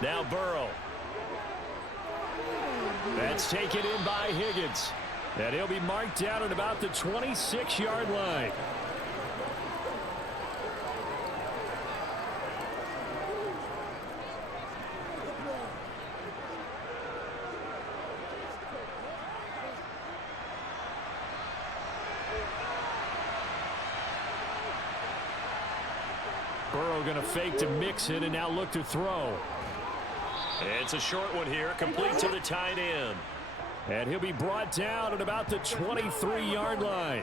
Now Burrow. That's taken in by Higgins. And he'll be marked down at about the 26-yard line. Burrow going to fake to Mixon and now look to throw. It's a short one here, complete to the tight end. And he'll be brought down at about the 23-yard line.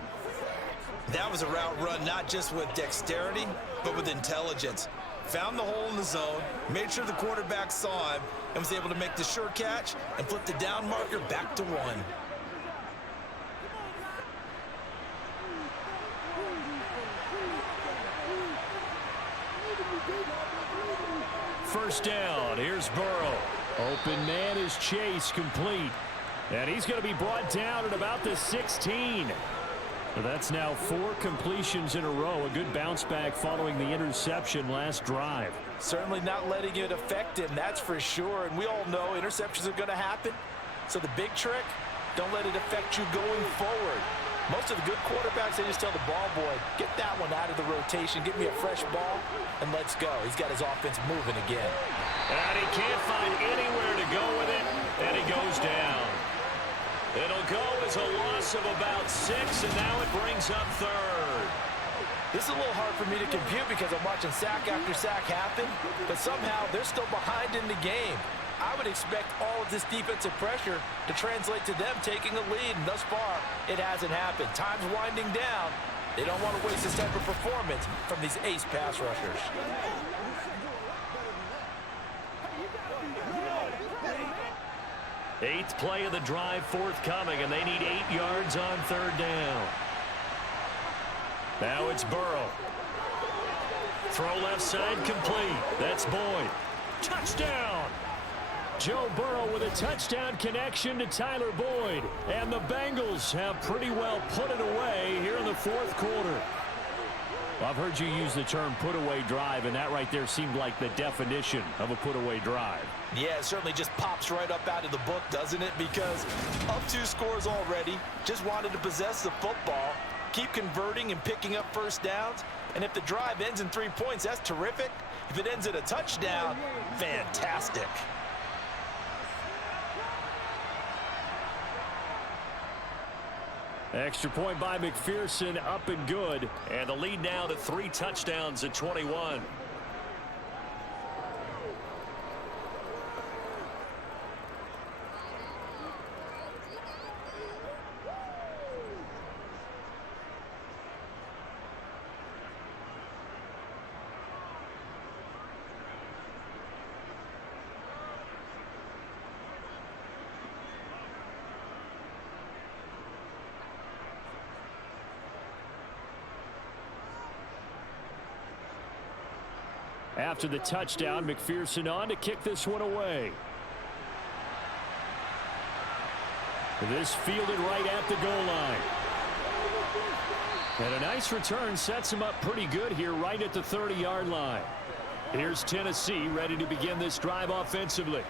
That was a route run not just with dexterity, but with intelligence. Found the hole in the zone, made sure the quarterback saw him, and was able to make the sure catch and flip the down marker back to 1. First down. Here's Burrow. Open man is Chase, complete. And he's going to be brought down at about the 16. So that's now 4 completions in a row. A good bounce back following the interception last drive. Certainly not letting it affect him, that's for sure. And we all know interceptions are going to happen. So the big trick, don't let it affect you going forward. Most of the good quarterbacks, they just tell the ball boy, get that one out of the rotation, get me a fresh ball, and let's go. He's got his offense moving again. And he can't find anywhere to go with it, and he goes down. It'll go as a loss of about 6, and now it brings up 3rd. This is a little hard for me to compute because I'm watching sack after sack happen, but somehow they're still behind in the game. I would expect all of this defensive pressure to translate to them taking a lead, and thus far, it hasn't happened. Time's winding down. They don't want to waste this type of performance from these ace pass rushers. Eighth play of the drive forthcoming, and they need 8 yards on third down. Now it's Burrow. Throw left side complete. That's Boyd. Touchdown! Joe Burrow with a touchdown connection to Tyler Boyd. And the Bengals have pretty well put it away here in the fourth quarter. Well, I've heard you use the term put-away drive, and that right there seemed like the definition of a put-away drive. Yeah, it certainly just pops right up out of the book, doesn't it? Because up 2 scores already, just wanted to possess the football, keep converting and picking up first downs. And if the drive ends in 3 points, that's terrific. If it ends in a touchdown, fantastic. Extra point by McPherson, up and good. And the lead now to 3 touchdowns at 21. After the touchdown, McPherson on to kick this one away. This fielded right at the goal line. And a nice return sets him up pretty good here right at the 30-yard line. Here's Tennessee ready to begin this drive offensively.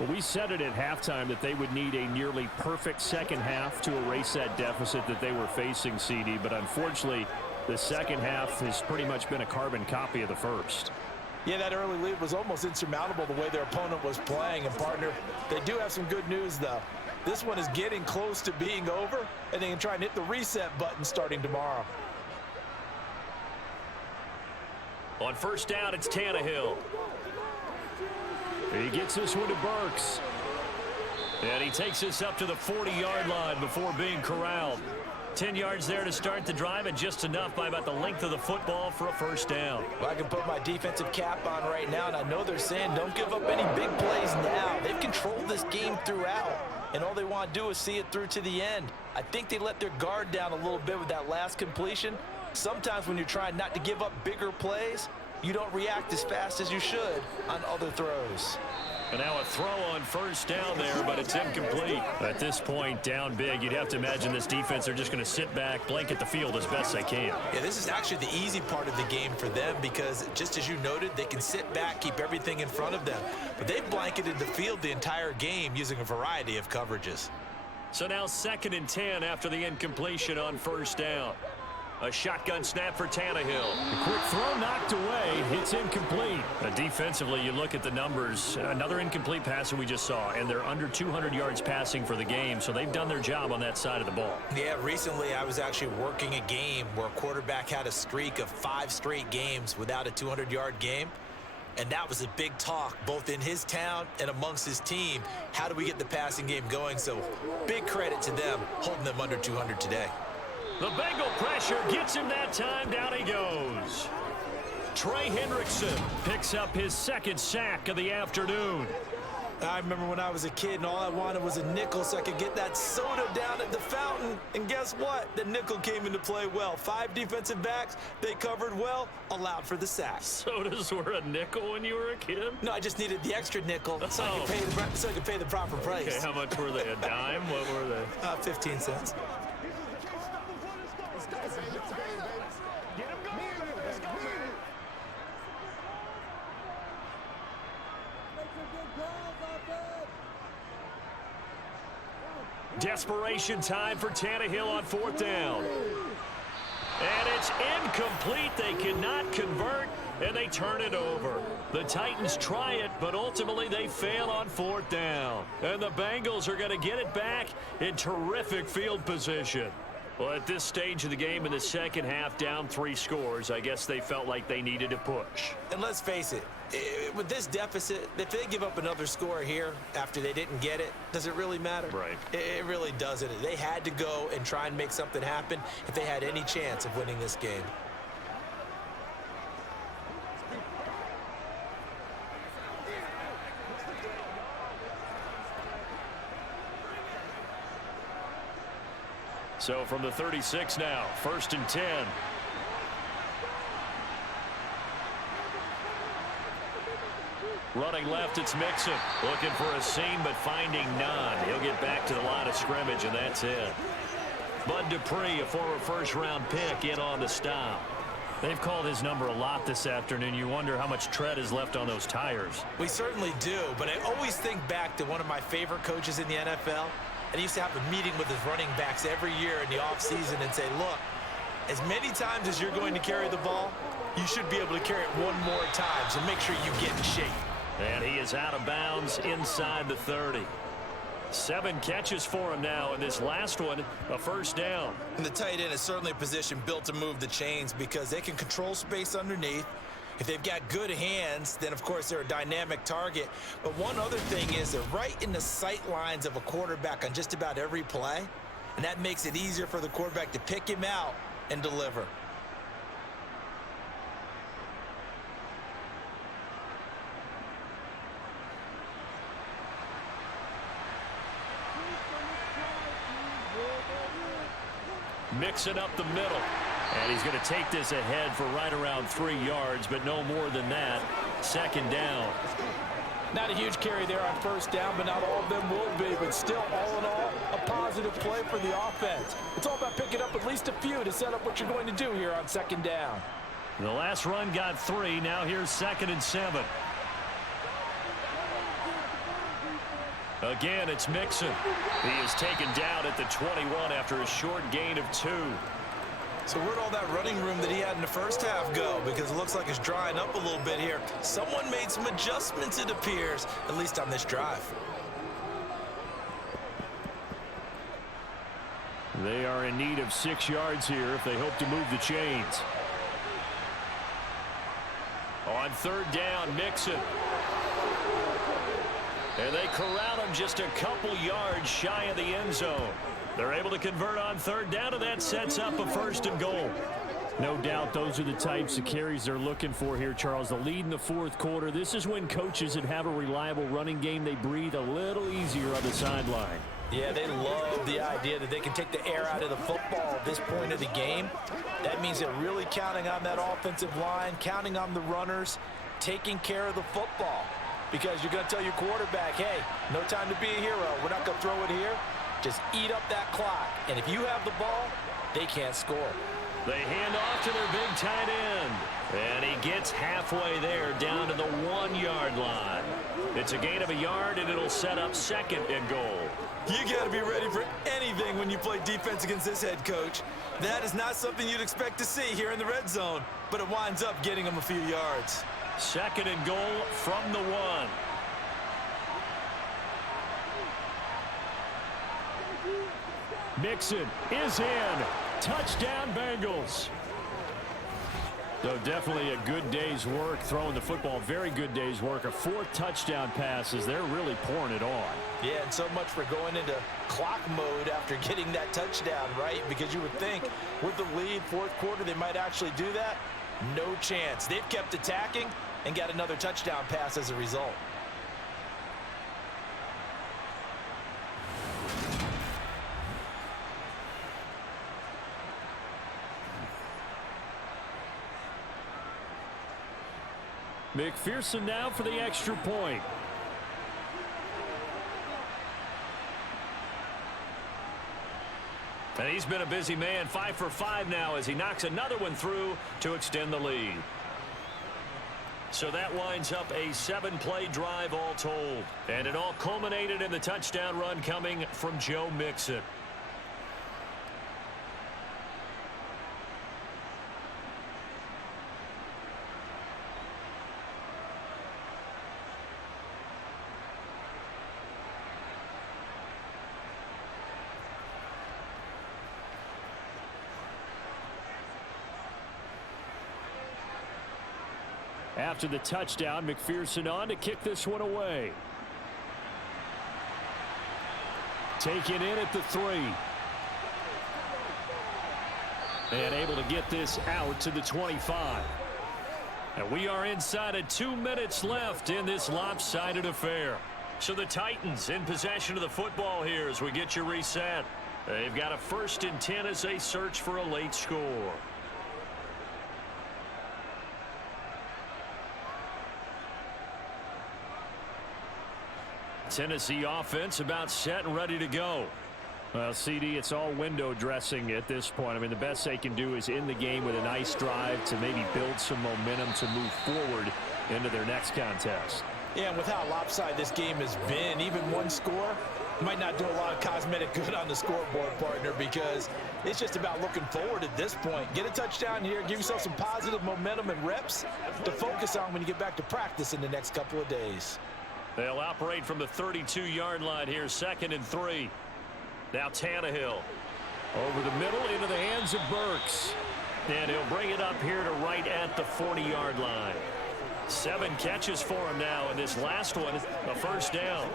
Well, we said it at halftime that they would need a nearly perfect second half to erase that deficit that they were facing, CD. But unfortunately, the second half has pretty much been a carbon copy of the first. Yeah, that early lead was almost insurmountable the way their opponent was playing. And, partner, they do have some good news, though. This one is getting close to being over, and they can try and hit the reset button starting tomorrow. On first down, it's Tannehill. He gets this one to Burks. And he takes this up to the 40-yard line before being corralled. 10 yards there to start the drive, and just enough by about the length of the football for a first down. Well, I can put my defensive cap on right now, and I know they're saying don't give up any big plays now. They've controlled this game throughout, and all they want to do is see it through to the end. I think they let their guard down a little bit with that last completion. Sometimes when you're trying not to give up bigger plays, you don't react as fast as you should on other throws. And now a throw on first down there, but it's incomplete. At this point, down big, you'd have to imagine this defense are just going to sit back, blanket the field as best they can. Yeah, this is actually the easy part of the game for them because, just as you noted, they can sit back, keep everything in front of them. But they've blanketed the field the entire game using a variety of coverages. So now 2nd and 10 after the incompletion on first down. A shotgun snap for Tannehill. A quick throw knocked away. It's incomplete. Defensively, you look at the numbers. Another incomplete pass that we just saw, and they're under 200 yards passing for the game, so they've done their job on that side of the ball. Yeah, recently I was actually working a game where a quarterback had a streak of 5 straight games without a 200-yard game. And that was a big talk, both in his town and amongst his team. How do we get the passing game going? So big credit to them holding them under 200 today. The Bengal pressure gets him that time. Down he goes. Trey Hendrickson picks up his 2nd sack of the afternoon. I remember when I was a kid and all I wanted was a nickel so I could get that soda down at the fountain. And guess what? The nickel came into play well. 5 defensive backs, they covered well, allowed for the sack. Sodas were a nickel when you were a kid? No, I just needed the extra nickel so I could pay the proper price. Okay, how much were they? A dime? What were they? 15 cents. Desperation time for Tannehill on 4th down. And it's incomplete. They cannot convert, and they turn it over. The Titans try it, but ultimately they fail on 4th down. And the Bengals are going to get it back in terrific field position. Well, at this stage of the game in the second half, down 3 scores, I guess they felt like they needed to push. And let's face it, with this deficit, if they give up another score here after they didn't get it, does it really matter? Right. It really doesn't. They had to go and try and make something happen if they had any chance of winning this game. So from the 36 now, 1st and 10. Running left, it's Mixon. Looking for a seam, but finding none. He'll get back to the line of scrimmage, and that's it. Bud Dupree, a former first-round pick, in on the stop. They've called his number a lot this afternoon. You wonder how much tread is left on those tires. We certainly do, but I always think back to one of my favorite coaches in the NFL. And he used to have a meeting with his running backs every year in the offseason and say, look, as many times as you're going to carry the ball, you should be able to carry it one more time, so make sure you get in shape. And he is out of bounds inside the 30. 7 catches for him now, and this last one, a first down. And the tight end is certainly a position built to move the chains because they can control space underneath. If they've got good hands, then, of course, they're a dynamic target. But one other thing is they're right in the sight lines of a quarterback on just about every play, and that makes it easier for the quarterback to pick him out and deliver. Mixing up the middle. And he's going to take this ahead for right around 3 yards, but no more than that. Second down. Not a huge carry there on first down, but not all of them will be. But still, all in all, a positive play for the offense. It's all about picking up at least a few to set up what you're going to do here on second down. The last run got 3. Now here's 2nd and 7. Again, it's Mixon. He is taken down at the 21 after a short gain of 2. So where'd all that running room that he had in the first half go? Because it looks like it's drying up a little bit here. Someone made some adjustments, it appears, at least on this drive. They are in need of 6 yards here if they hope to move the chains. On third down, Mixon. And they corral him just a couple yards shy of the end zone. They're able to convert on third down, and that sets up a 1st and goal. No doubt those are the types of carries they're looking for here, Charles. The lead in the 4th quarter. This is when coaches that have a reliable running game, they breathe a little easier on the sideline. Yeah, they love the idea that they can take the air out of the football at this point of the game. That means they're really counting on that offensive line, counting on the runners, taking care of the football. Because you're going to tell your quarterback, hey, no time to be a hero. We're not going to throw it here. Just eat up that clock. And if you have the ball, they can't score. They hand off to their big tight end. And he gets halfway there down to the 1-yard line. It's a gain of a yard, and it'll set up 2nd and goal. You got to be ready for anything when you play defense against this head coach. That is not something you'd expect to see here in the red zone, but it winds up getting him a few yards. 2nd and goal from the 1. Mixon is in. Touchdown, Bengals. So definitely a good day's work throwing the football. Very good day's work. A 4th touchdown pass as they're really pouring it on. Yeah, and so much for going into clock mode after getting that touchdown, right? Because you would think with the lead, 4th quarter, they might actually do that. No chance. They've kept attacking and got another touchdown pass as a result. McPherson now for the extra point. And he's been a busy man, 5 for 5 now as he knocks another one through to extend the lead. So that winds up a 7-play drive all told. And it all culminated in the touchdown run coming from Joe Mixon. After the touchdown, McPherson on to kick this one away. Taken in at the 3. And able to get this out to the 25. And we are inside of 2 minutes left in this lopsided affair. So the Titans in possession of the football here as we get you reset. They've got a 1st and 10 as they search for a late score. Tennessee offense about set and ready to go. Well, CD, it's all window dressing at this point. I mean, the best they can do is in the game with a nice drive to maybe build some momentum to move forward into their next contest. Yeah, and with how lopsided this game has been, even one score might not do a lot of cosmetic good on the scoreboard, partner, because it's just about looking forward at this point. Get a touchdown here, give yourself some positive momentum and reps to focus on when you get back to practice in the next couple of days. They'll operate from the 32-yard line here, 2nd and 3. Now Tannehill over the middle into the hands of Burks. And he'll bring it up here to right at the 40-yard line. 7 catches for him now, and this last one, a 1st down.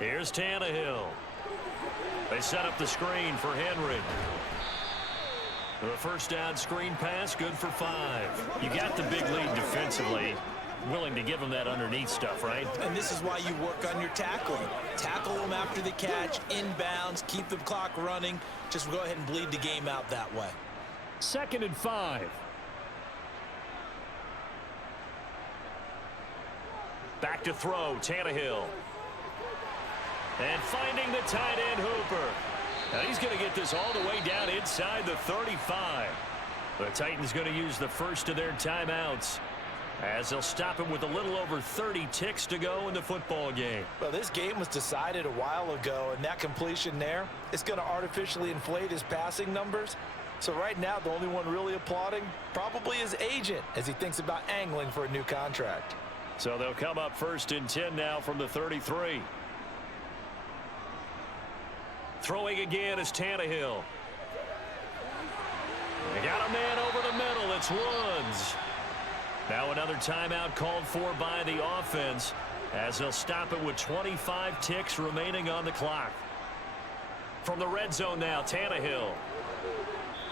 Here's Tannehill. They set up the screen for Henry. The first down screen pass, good for 5. You got the big lead defensively. Willing to give them that underneath stuff, right? And this is why you work on your tackling. Tackle them after the catch, inbounds, keep the clock running. Just go ahead and bleed the game out that way. 2nd and 5. Back to throw, Tannehill. And finding the tight end, Hooper. Now he's going to get this all the way down inside the 35. The Titans going to use the first of their timeouts, as they'll stop him with a little over 30 ticks to go in the football game. Well, this game was decided a while ago, and that completion there is going to artificially inflate his passing numbers. So right now, the only one really applauding probably his agent as he thinks about angling for a new contract. So they'll come up 1st and 10 now from the 33. Throwing again is Tannehill. They got a man over the middle. It's Woods. Now another timeout called for by the offense, as they'll stop it with 25 ticks remaining on the clock. From the red zone now, Tannehill.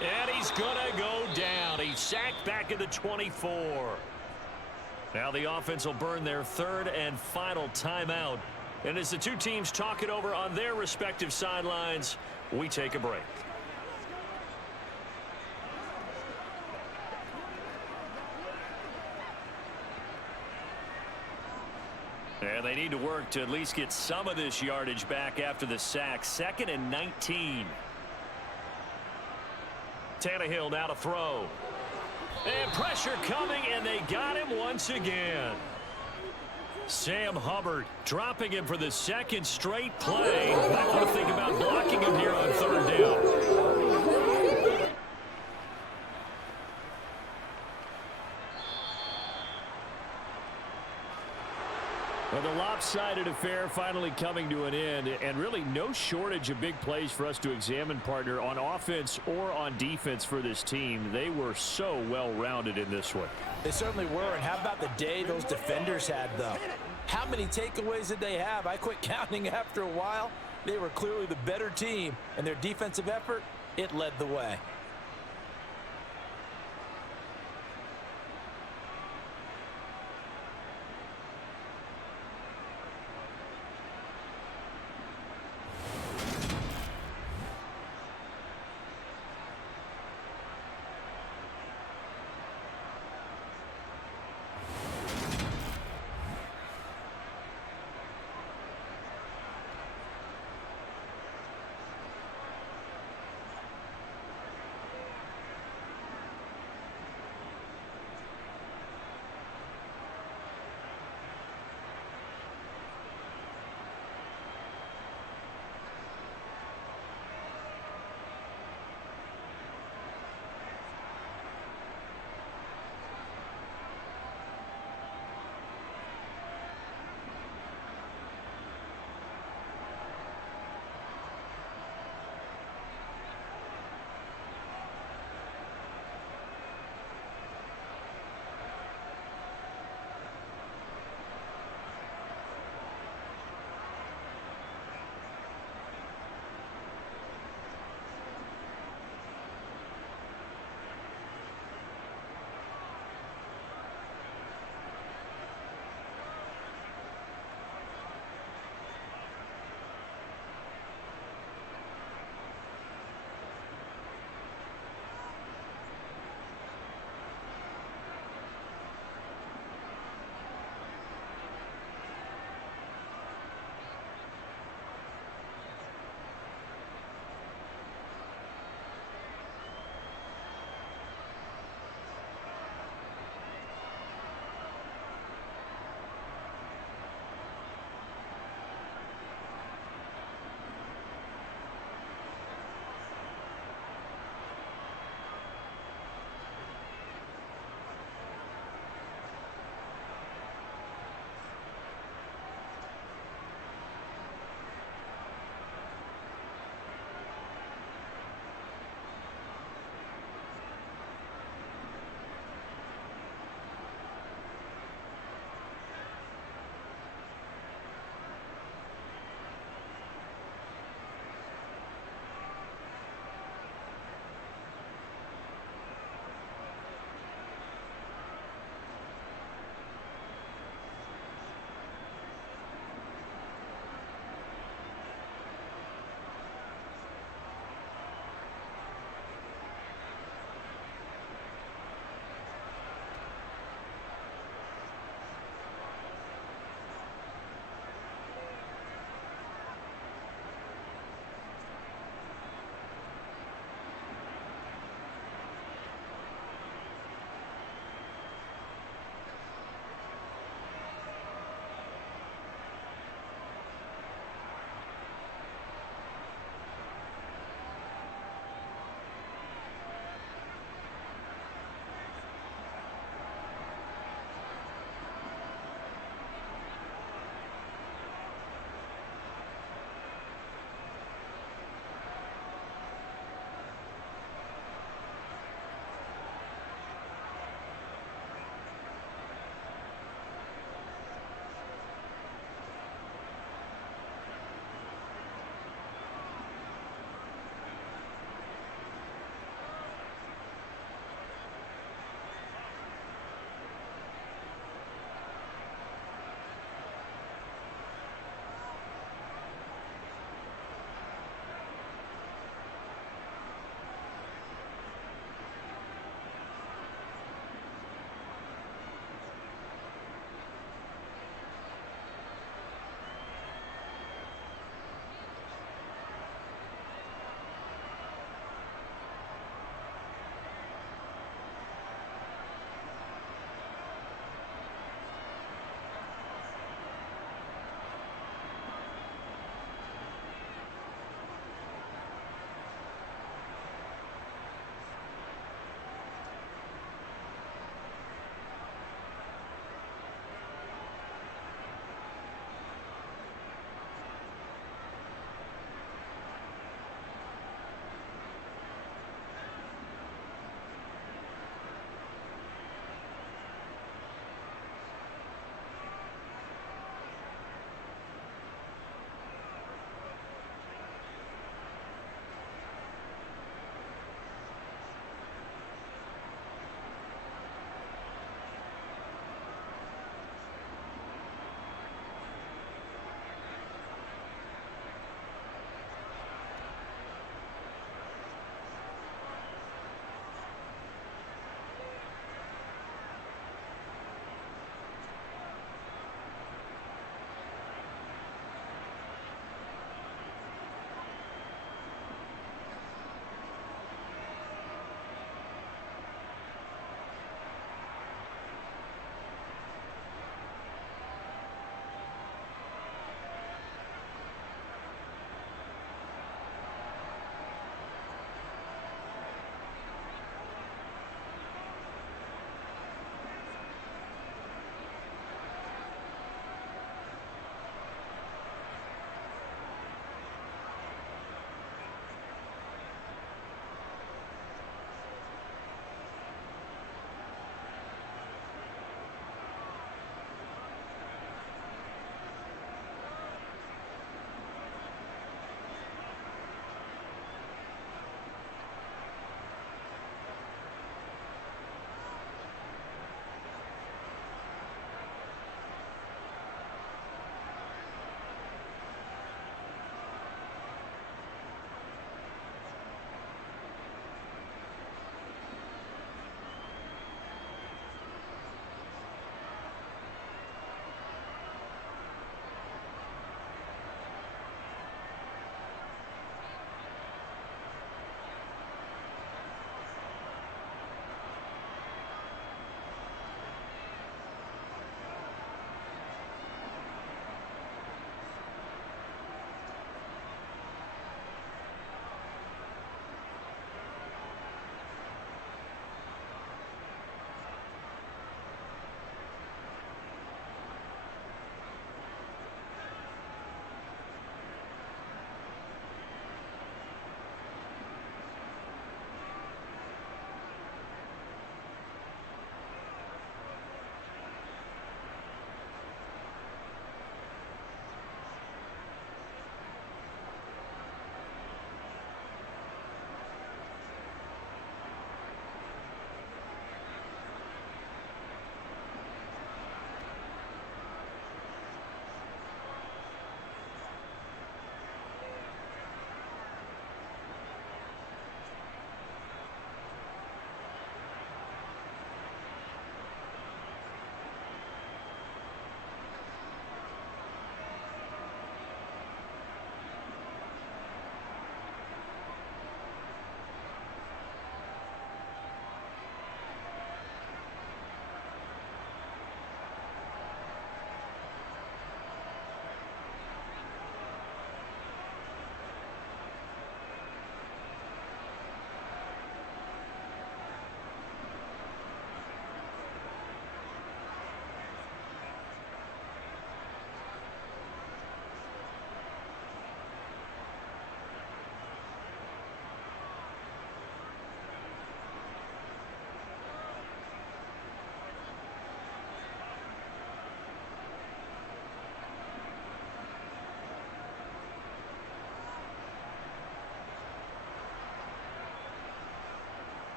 And he's going to go down. He's sacked back at the 24. Now the offense will burn their 3rd and final timeout. And as the two teams talk it over on their respective sidelines, we take a break. And they need to work to at least get some of this yardage back after the sack. 2nd and 19. Tannehill now to throw. And pressure coming, and they got him once again. Sam Hubbard dropping him for the 2nd straight play. Might want to think about blocking him here on 3rd down. Well, the lopsided affair finally coming to an end, and really no shortage of big plays for us to examine, partner, on offense or on defense for this team. They were so well-rounded in this one. They certainly were, and how about the day those defenders had, though? How many takeaways did they have? I quit counting after a while. They were clearly the better team, and their defensive effort, it led the way.